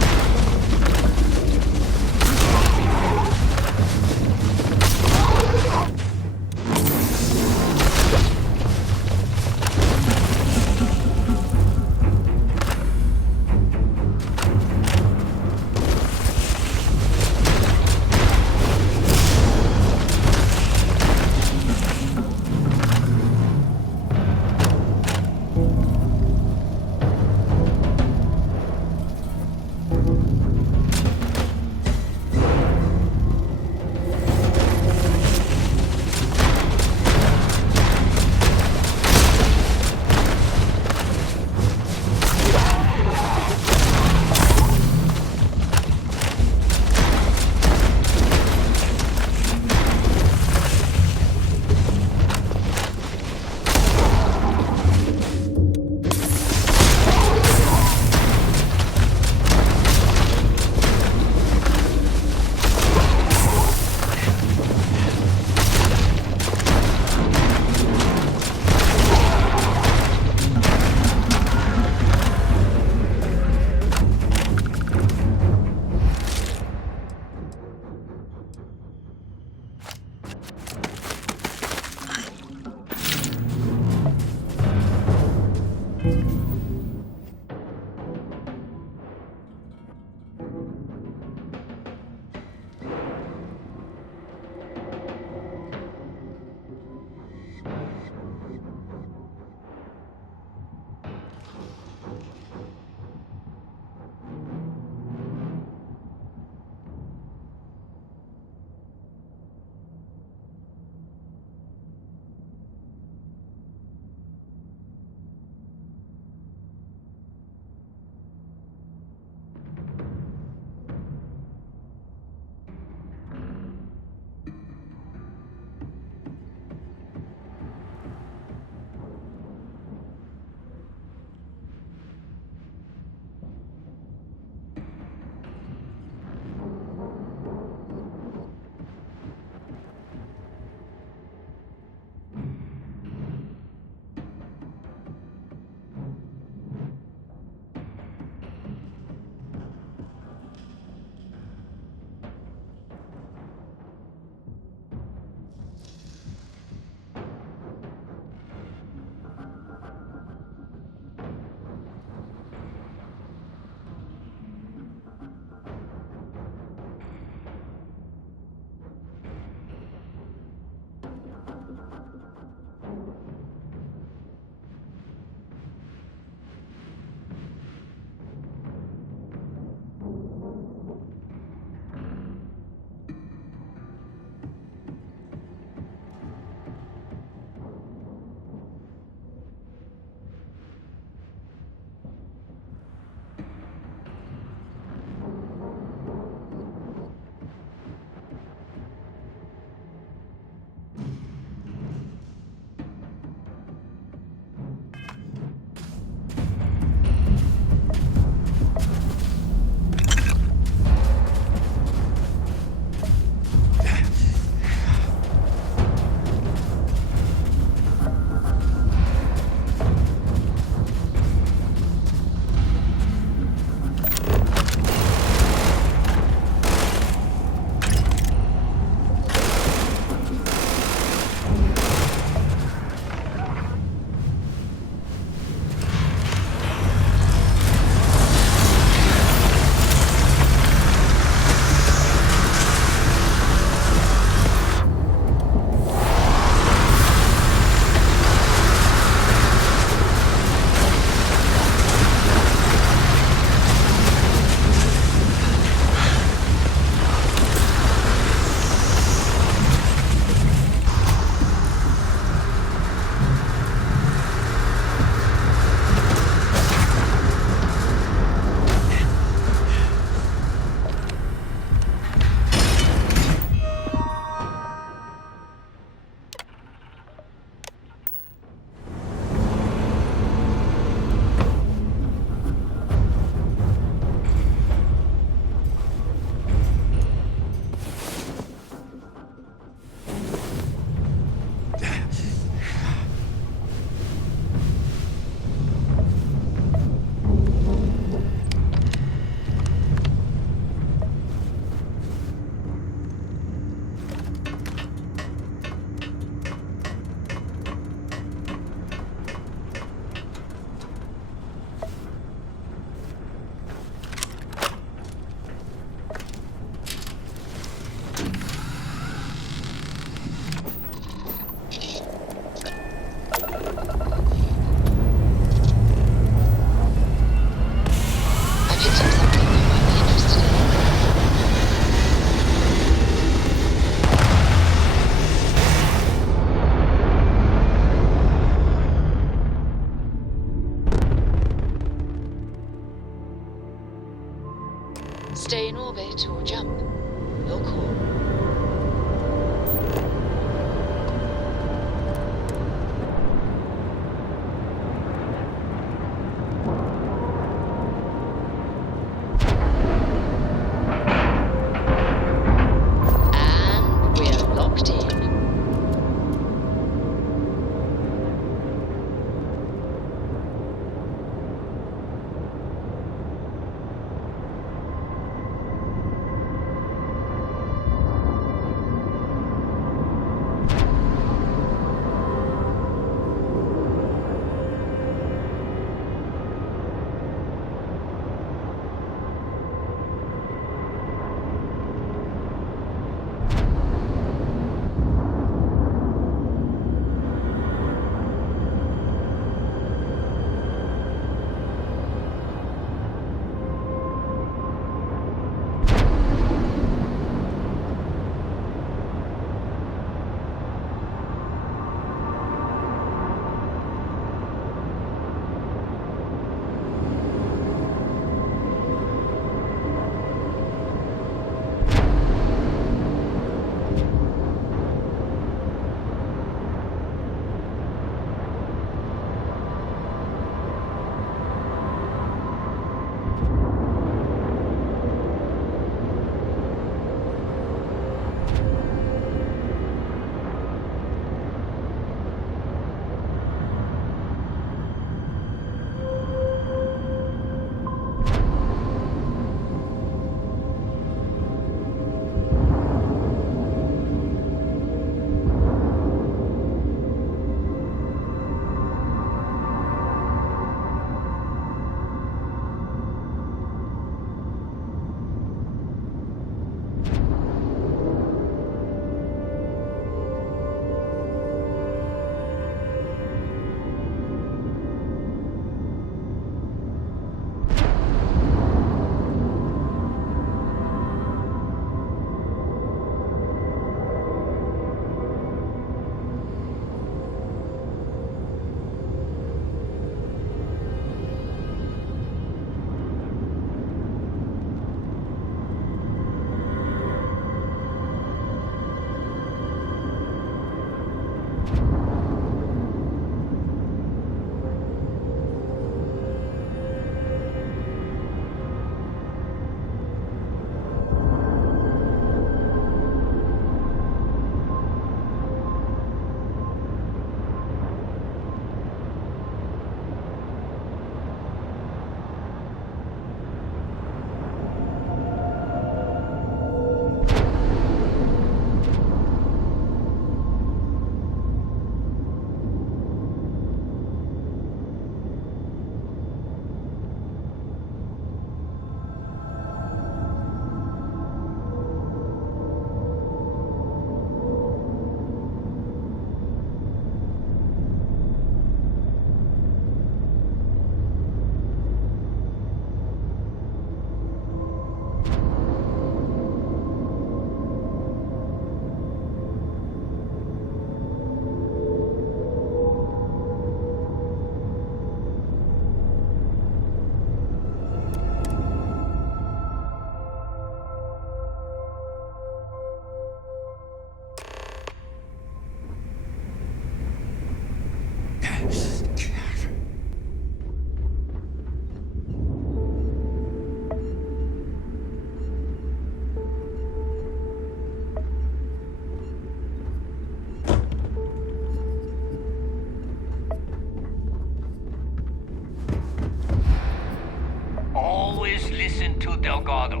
Always listen to Delgado,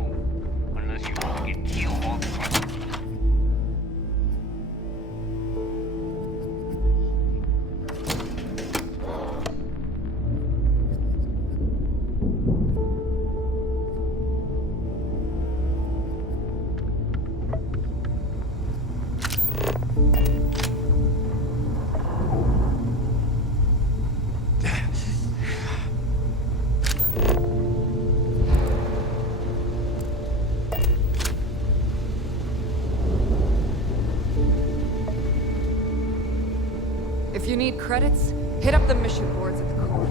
unless you want to get killed on the front. If you need credits, hit up the mission boards at the core.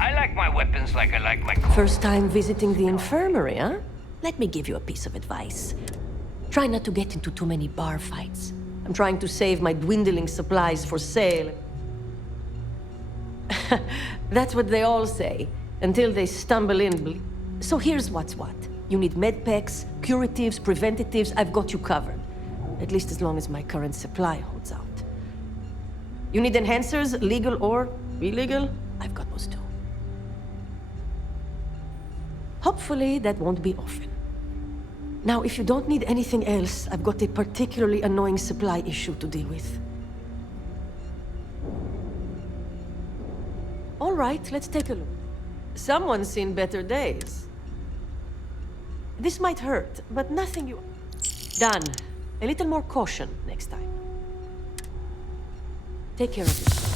I like my weapons like I like my clothes. First time visiting the infirmary, huh? Let me give you a piece of advice. Try not to get into too many bar fights. I'm trying to save my dwindling supplies for sale. That's what they all say, until they stumble in. So here's what's what. You need med packs, curatives, preventatives. I've got you covered. At least as long as my current supply holds out. You need enhancers, legal or illegal? I've got those too. Hopefully, that won't be often. Now, if you don't need anything else, I've got a particularly annoying supply issue to deal with. All right, let's take a look. Someone's seen better days. This might hurt, but nothing you... Done. A little more caution next time. Take care of yourself.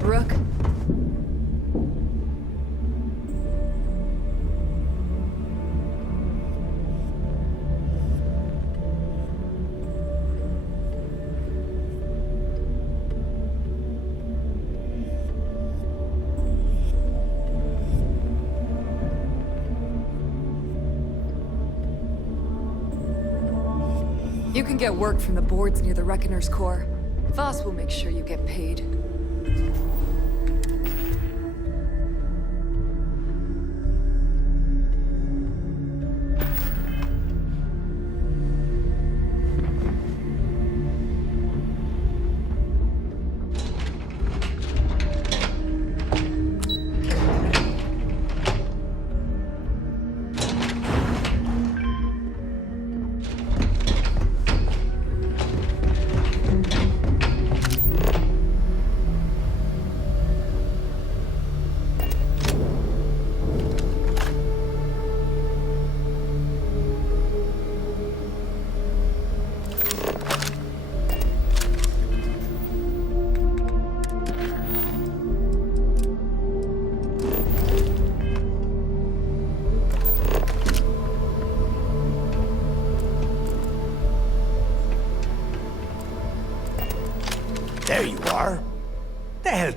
Rook? You can get work from the boards near the Reckoner's Core. Voss will make sure you get paid.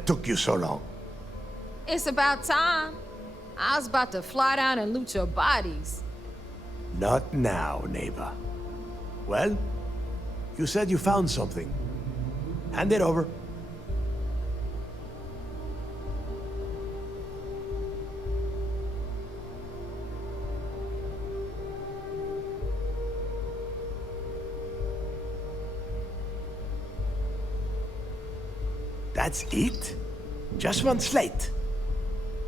that took you so long? It's about time. I was about to fly down and loot your bodies. Not now, neighbor. Well, you said you found something. Hand it over. That's it? Just one slate?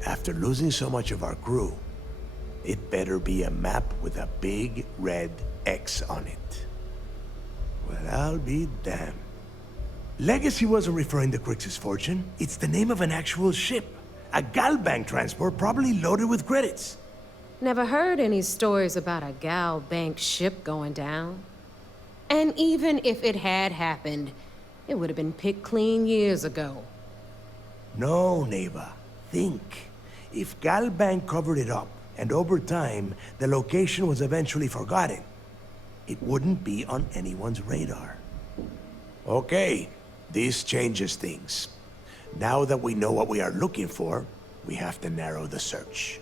After losing so much of our crew, it better be a map with a big red X on it. Well, I'll be damned. Legacy wasn't referring to Crix's fortune. It's the name of an actual ship. A Galbank transport probably loaded with credits. Never heard any stories about a Gal Bank ship going down. And even if it had happened, it would have been picked clean years ago. No, neighbor. Think. If Galbank covered it up, and over time, the location was eventually forgotten, it wouldn't be on anyone's radar. Okay, this changes things. Now that we know what we are looking for, we have to narrow the search.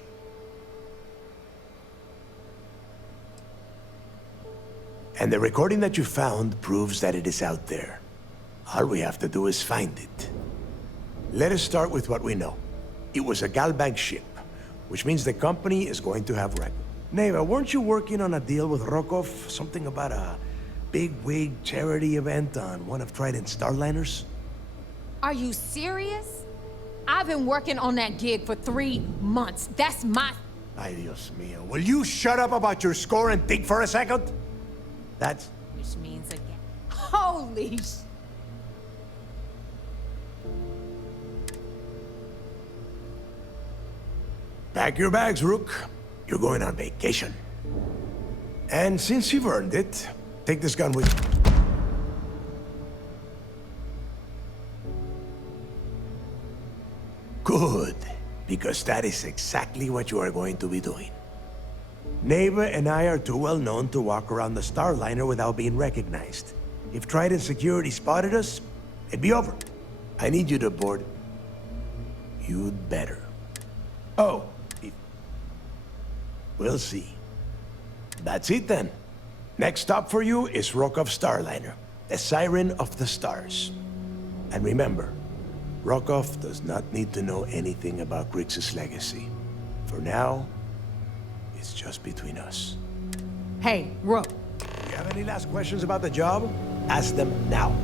And the recording that you found proves that it is out there. All we have to do is find it. Let us start with what we know. It was a Galbank ship, which means the company is going to have record. Neva, weren't you working on a deal with Rokov? Something about a big-wig charity event on one of Trident's Starliners? Are you serious? I've been working on that gig for 3 months. That's my... Ay, Dios mío. Will you shut up about your score and think for a second? That's... Which means again... Holy sh... Pack your bags, Rook. You're going on vacation. And since you've earned it, take this gun with you. Good, because that is exactly what you are going to be doing. Neva and I are too well known to walk around the Starliner without being recognized. If Trident security spotted us, it'd be over. I need you to board. You'd better. Oh, we'll see. That's it then. Next stop for you is Rokov Starliner, the siren of the stars. And remember, Rokov does not need to know anything about Grix's legacy. For now, it's just between us. Hey, Rook. You have any last questions about the job? Ask them now.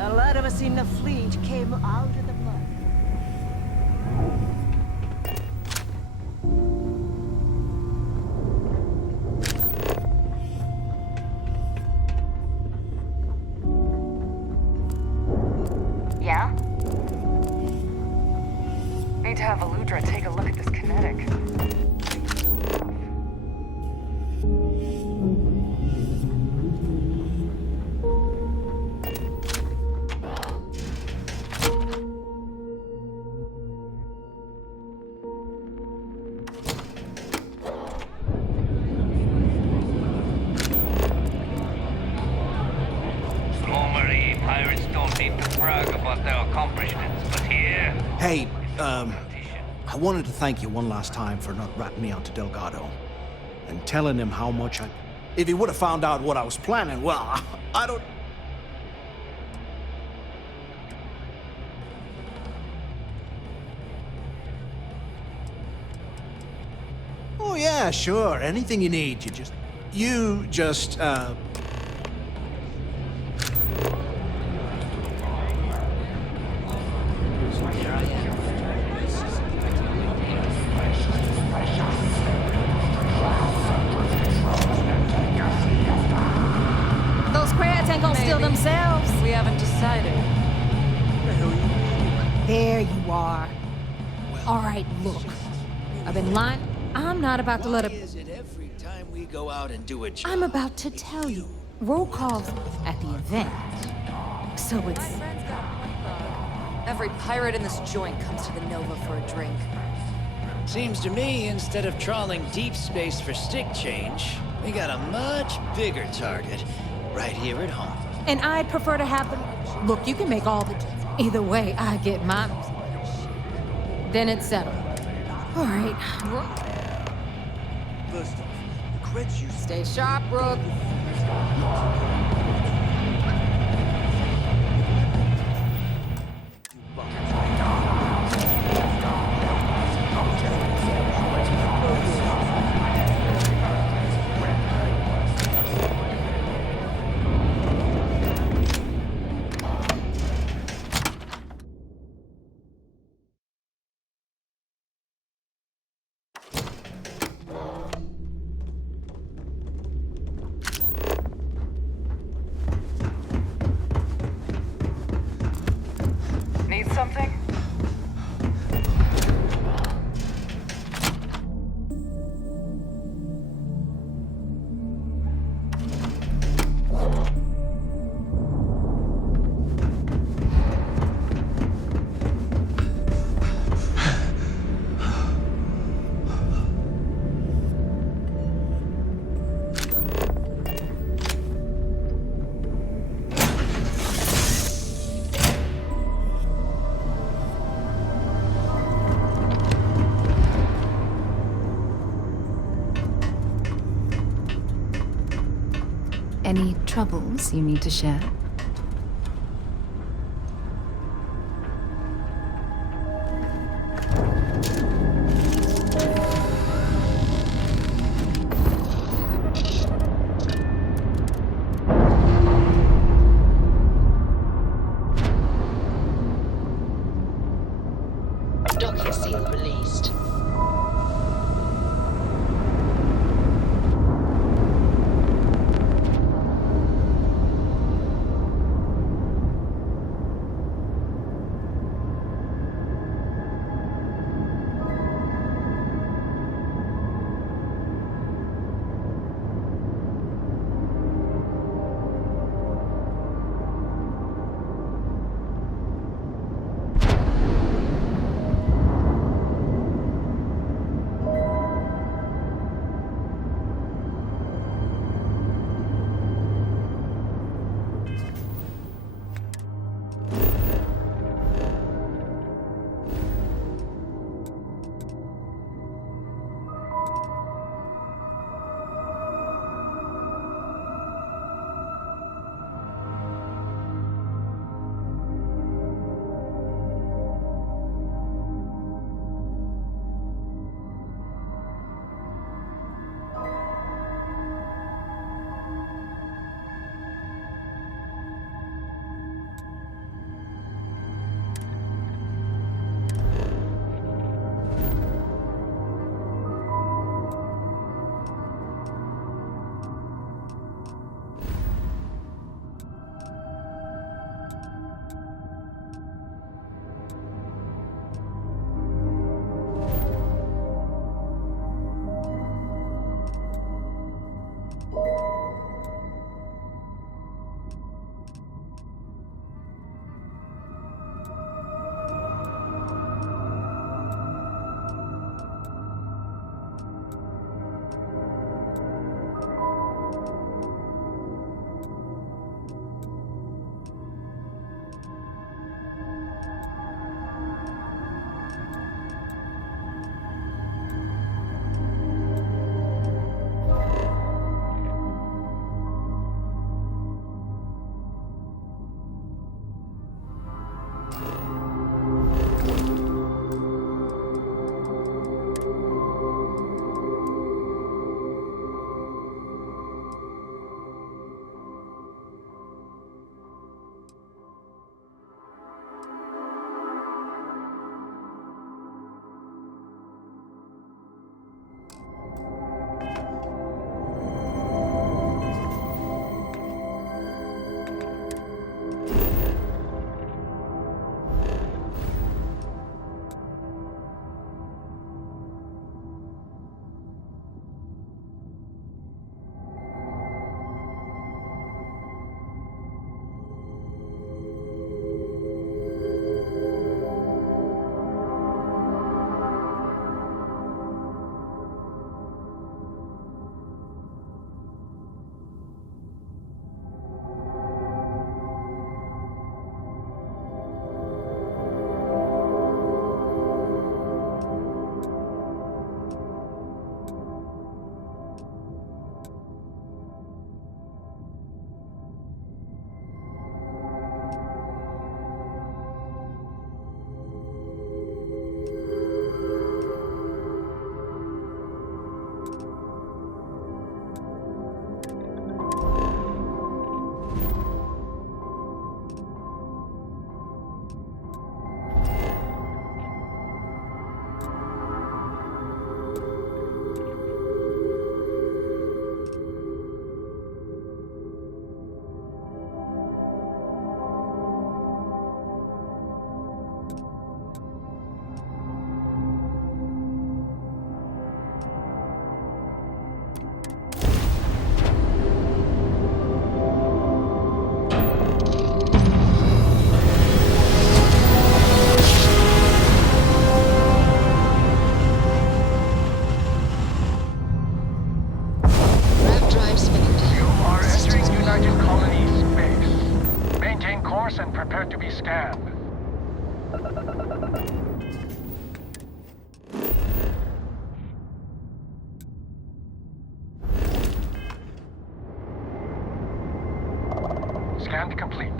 A lot of us in the fleet came out of the mud. Yeah? Need to have Aludra take a look at this kinetic. Normally, pirates don't need to brag about their accomplishments, but here... Hey, I wanted to thank you one last time for not ratting me out to Delgado and telling him how much I... If he would have found out what I was planning, well, I don't... Oh, yeah, sure. Anything you need, you just, kill themselves. We haven't decided. There you are. All right, look. I've been lying. I'm not about to let it. Is it every time we go out and do a job? I'm about to tell you. Roll calls at the event. So it's. Every pirate in this joint comes to the Nova for a drink. Seems to me, instead of trawling deep space for stick change, we got a much bigger target right here at home. And I'd prefer to have them. Look, you can make all the. Either way, I get mine. Then it's settled. All right. First off, the creds you Stay sharp, Brooke. Need something? Any troubles you need to share? Docking seal released. person prepared to be scanned. Scan complete.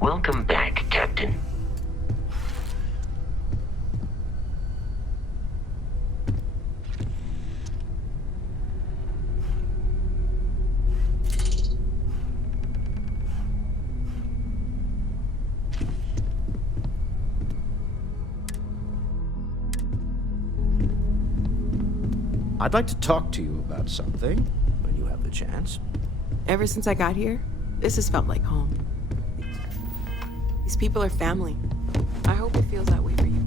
Welcome back, Captain. I'd like to talk to you about something when you have the chance. Ever since I got here, this has felt like home. These people are family. I hope it feels that way for you.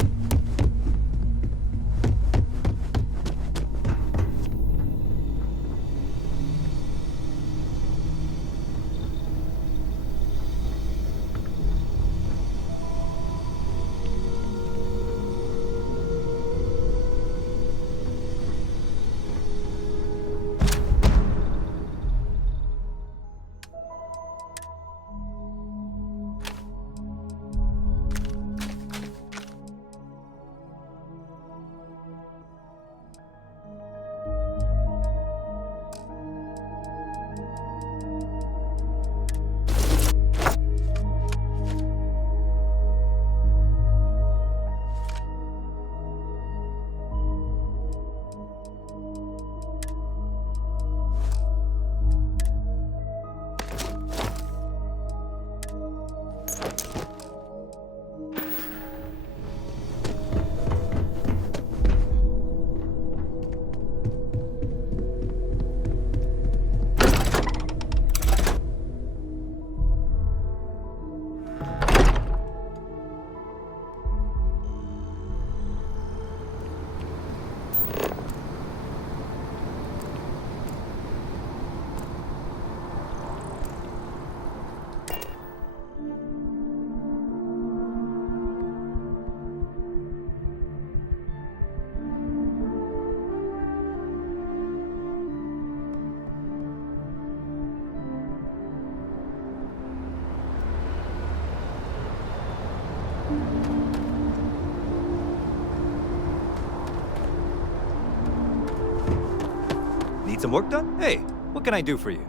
Need some work done? Hey, what can I do for you?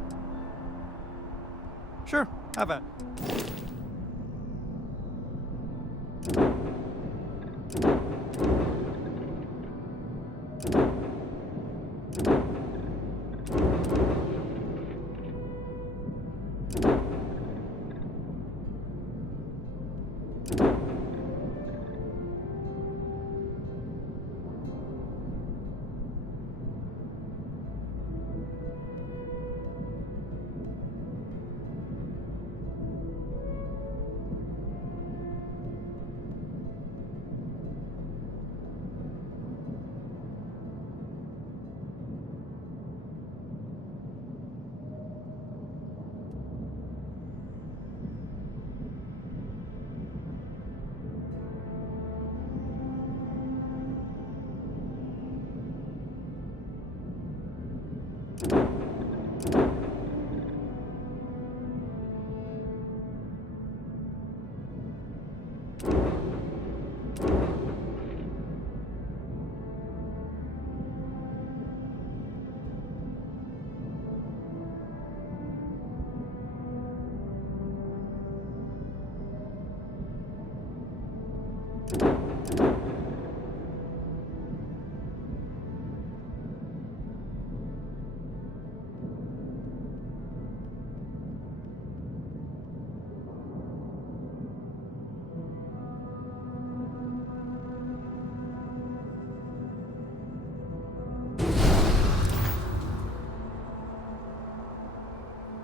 Sure, have at it.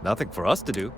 Nothing for us to do.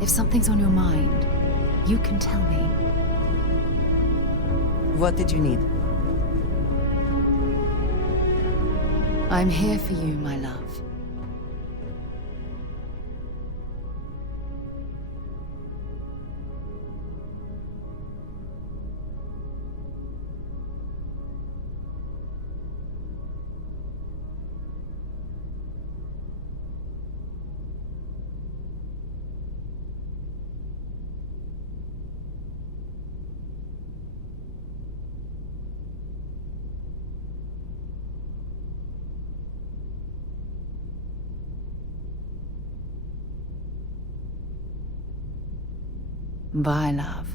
If something's on your mind, you can tell me. What did you need? I'm here for you, my love. Bye, love.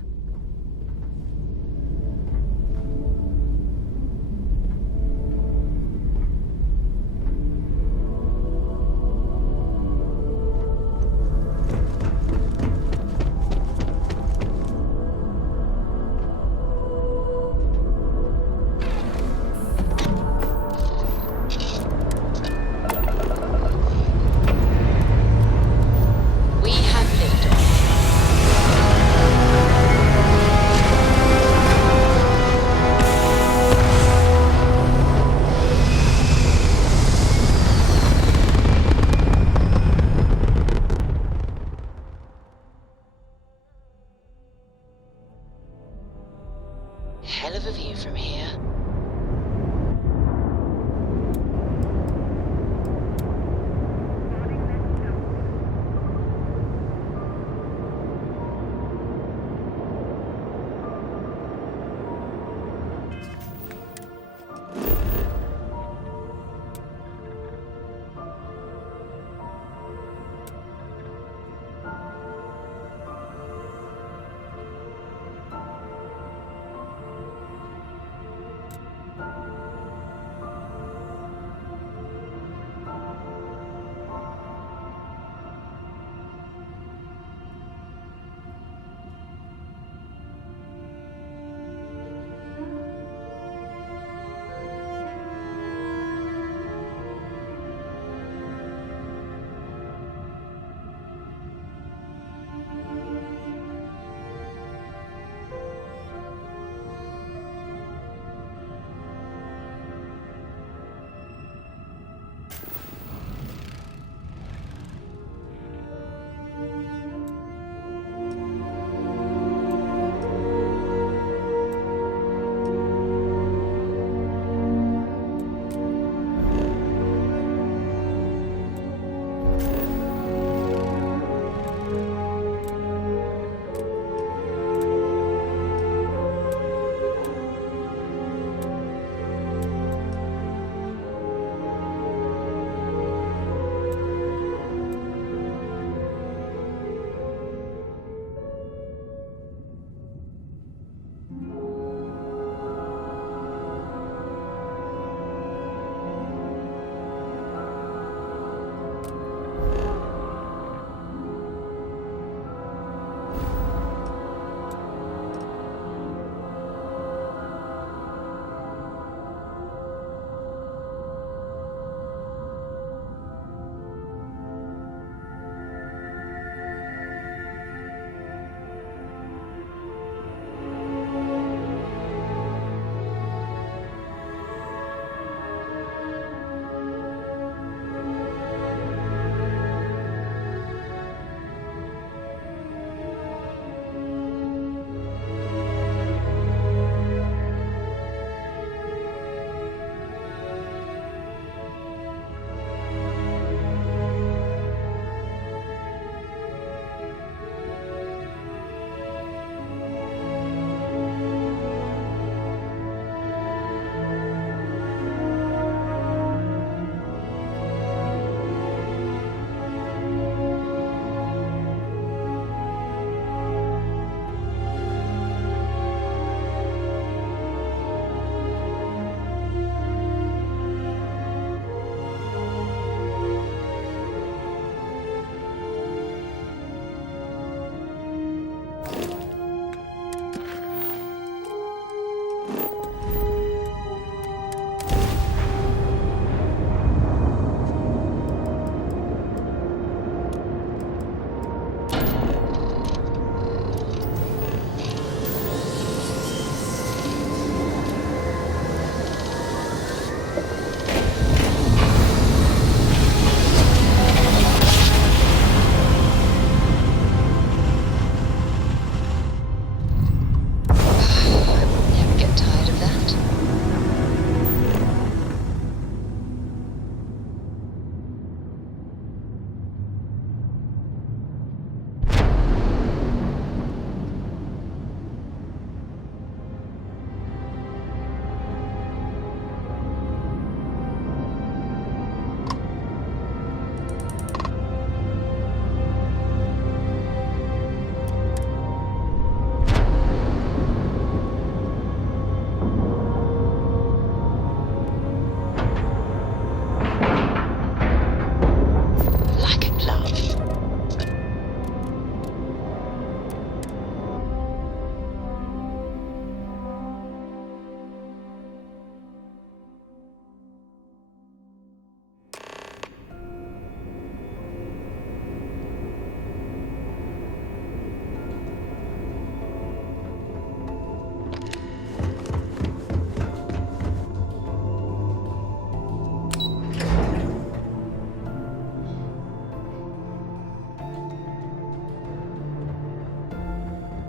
We have victory.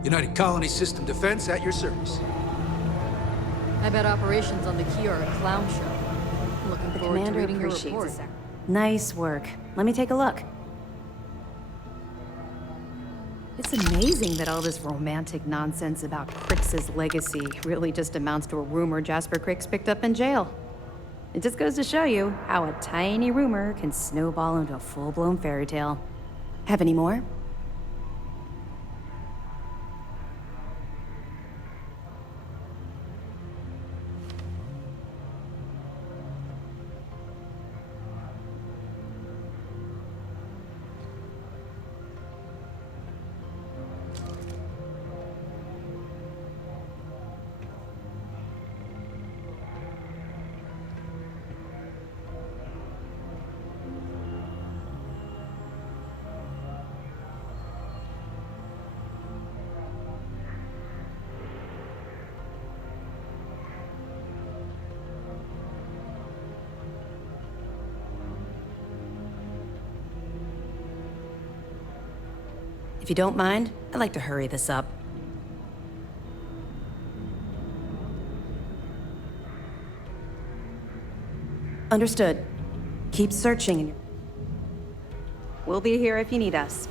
United Colony System Defense at your service. I bet operations on the key are a clown show. I'm looking forward to reading your report. Nice work. Let me take a look. It's amazing that all this romantic nonsense about Crix's legacy really just amounts to a rumor Jasper Crix picked up in jail. It just goes to show you how a tiny rumor can snowball into a full-blown fairy tale. Have any more? If you don't mind, I'd like to hurry this up. Understood. Keep searching. We'll be here if you need us.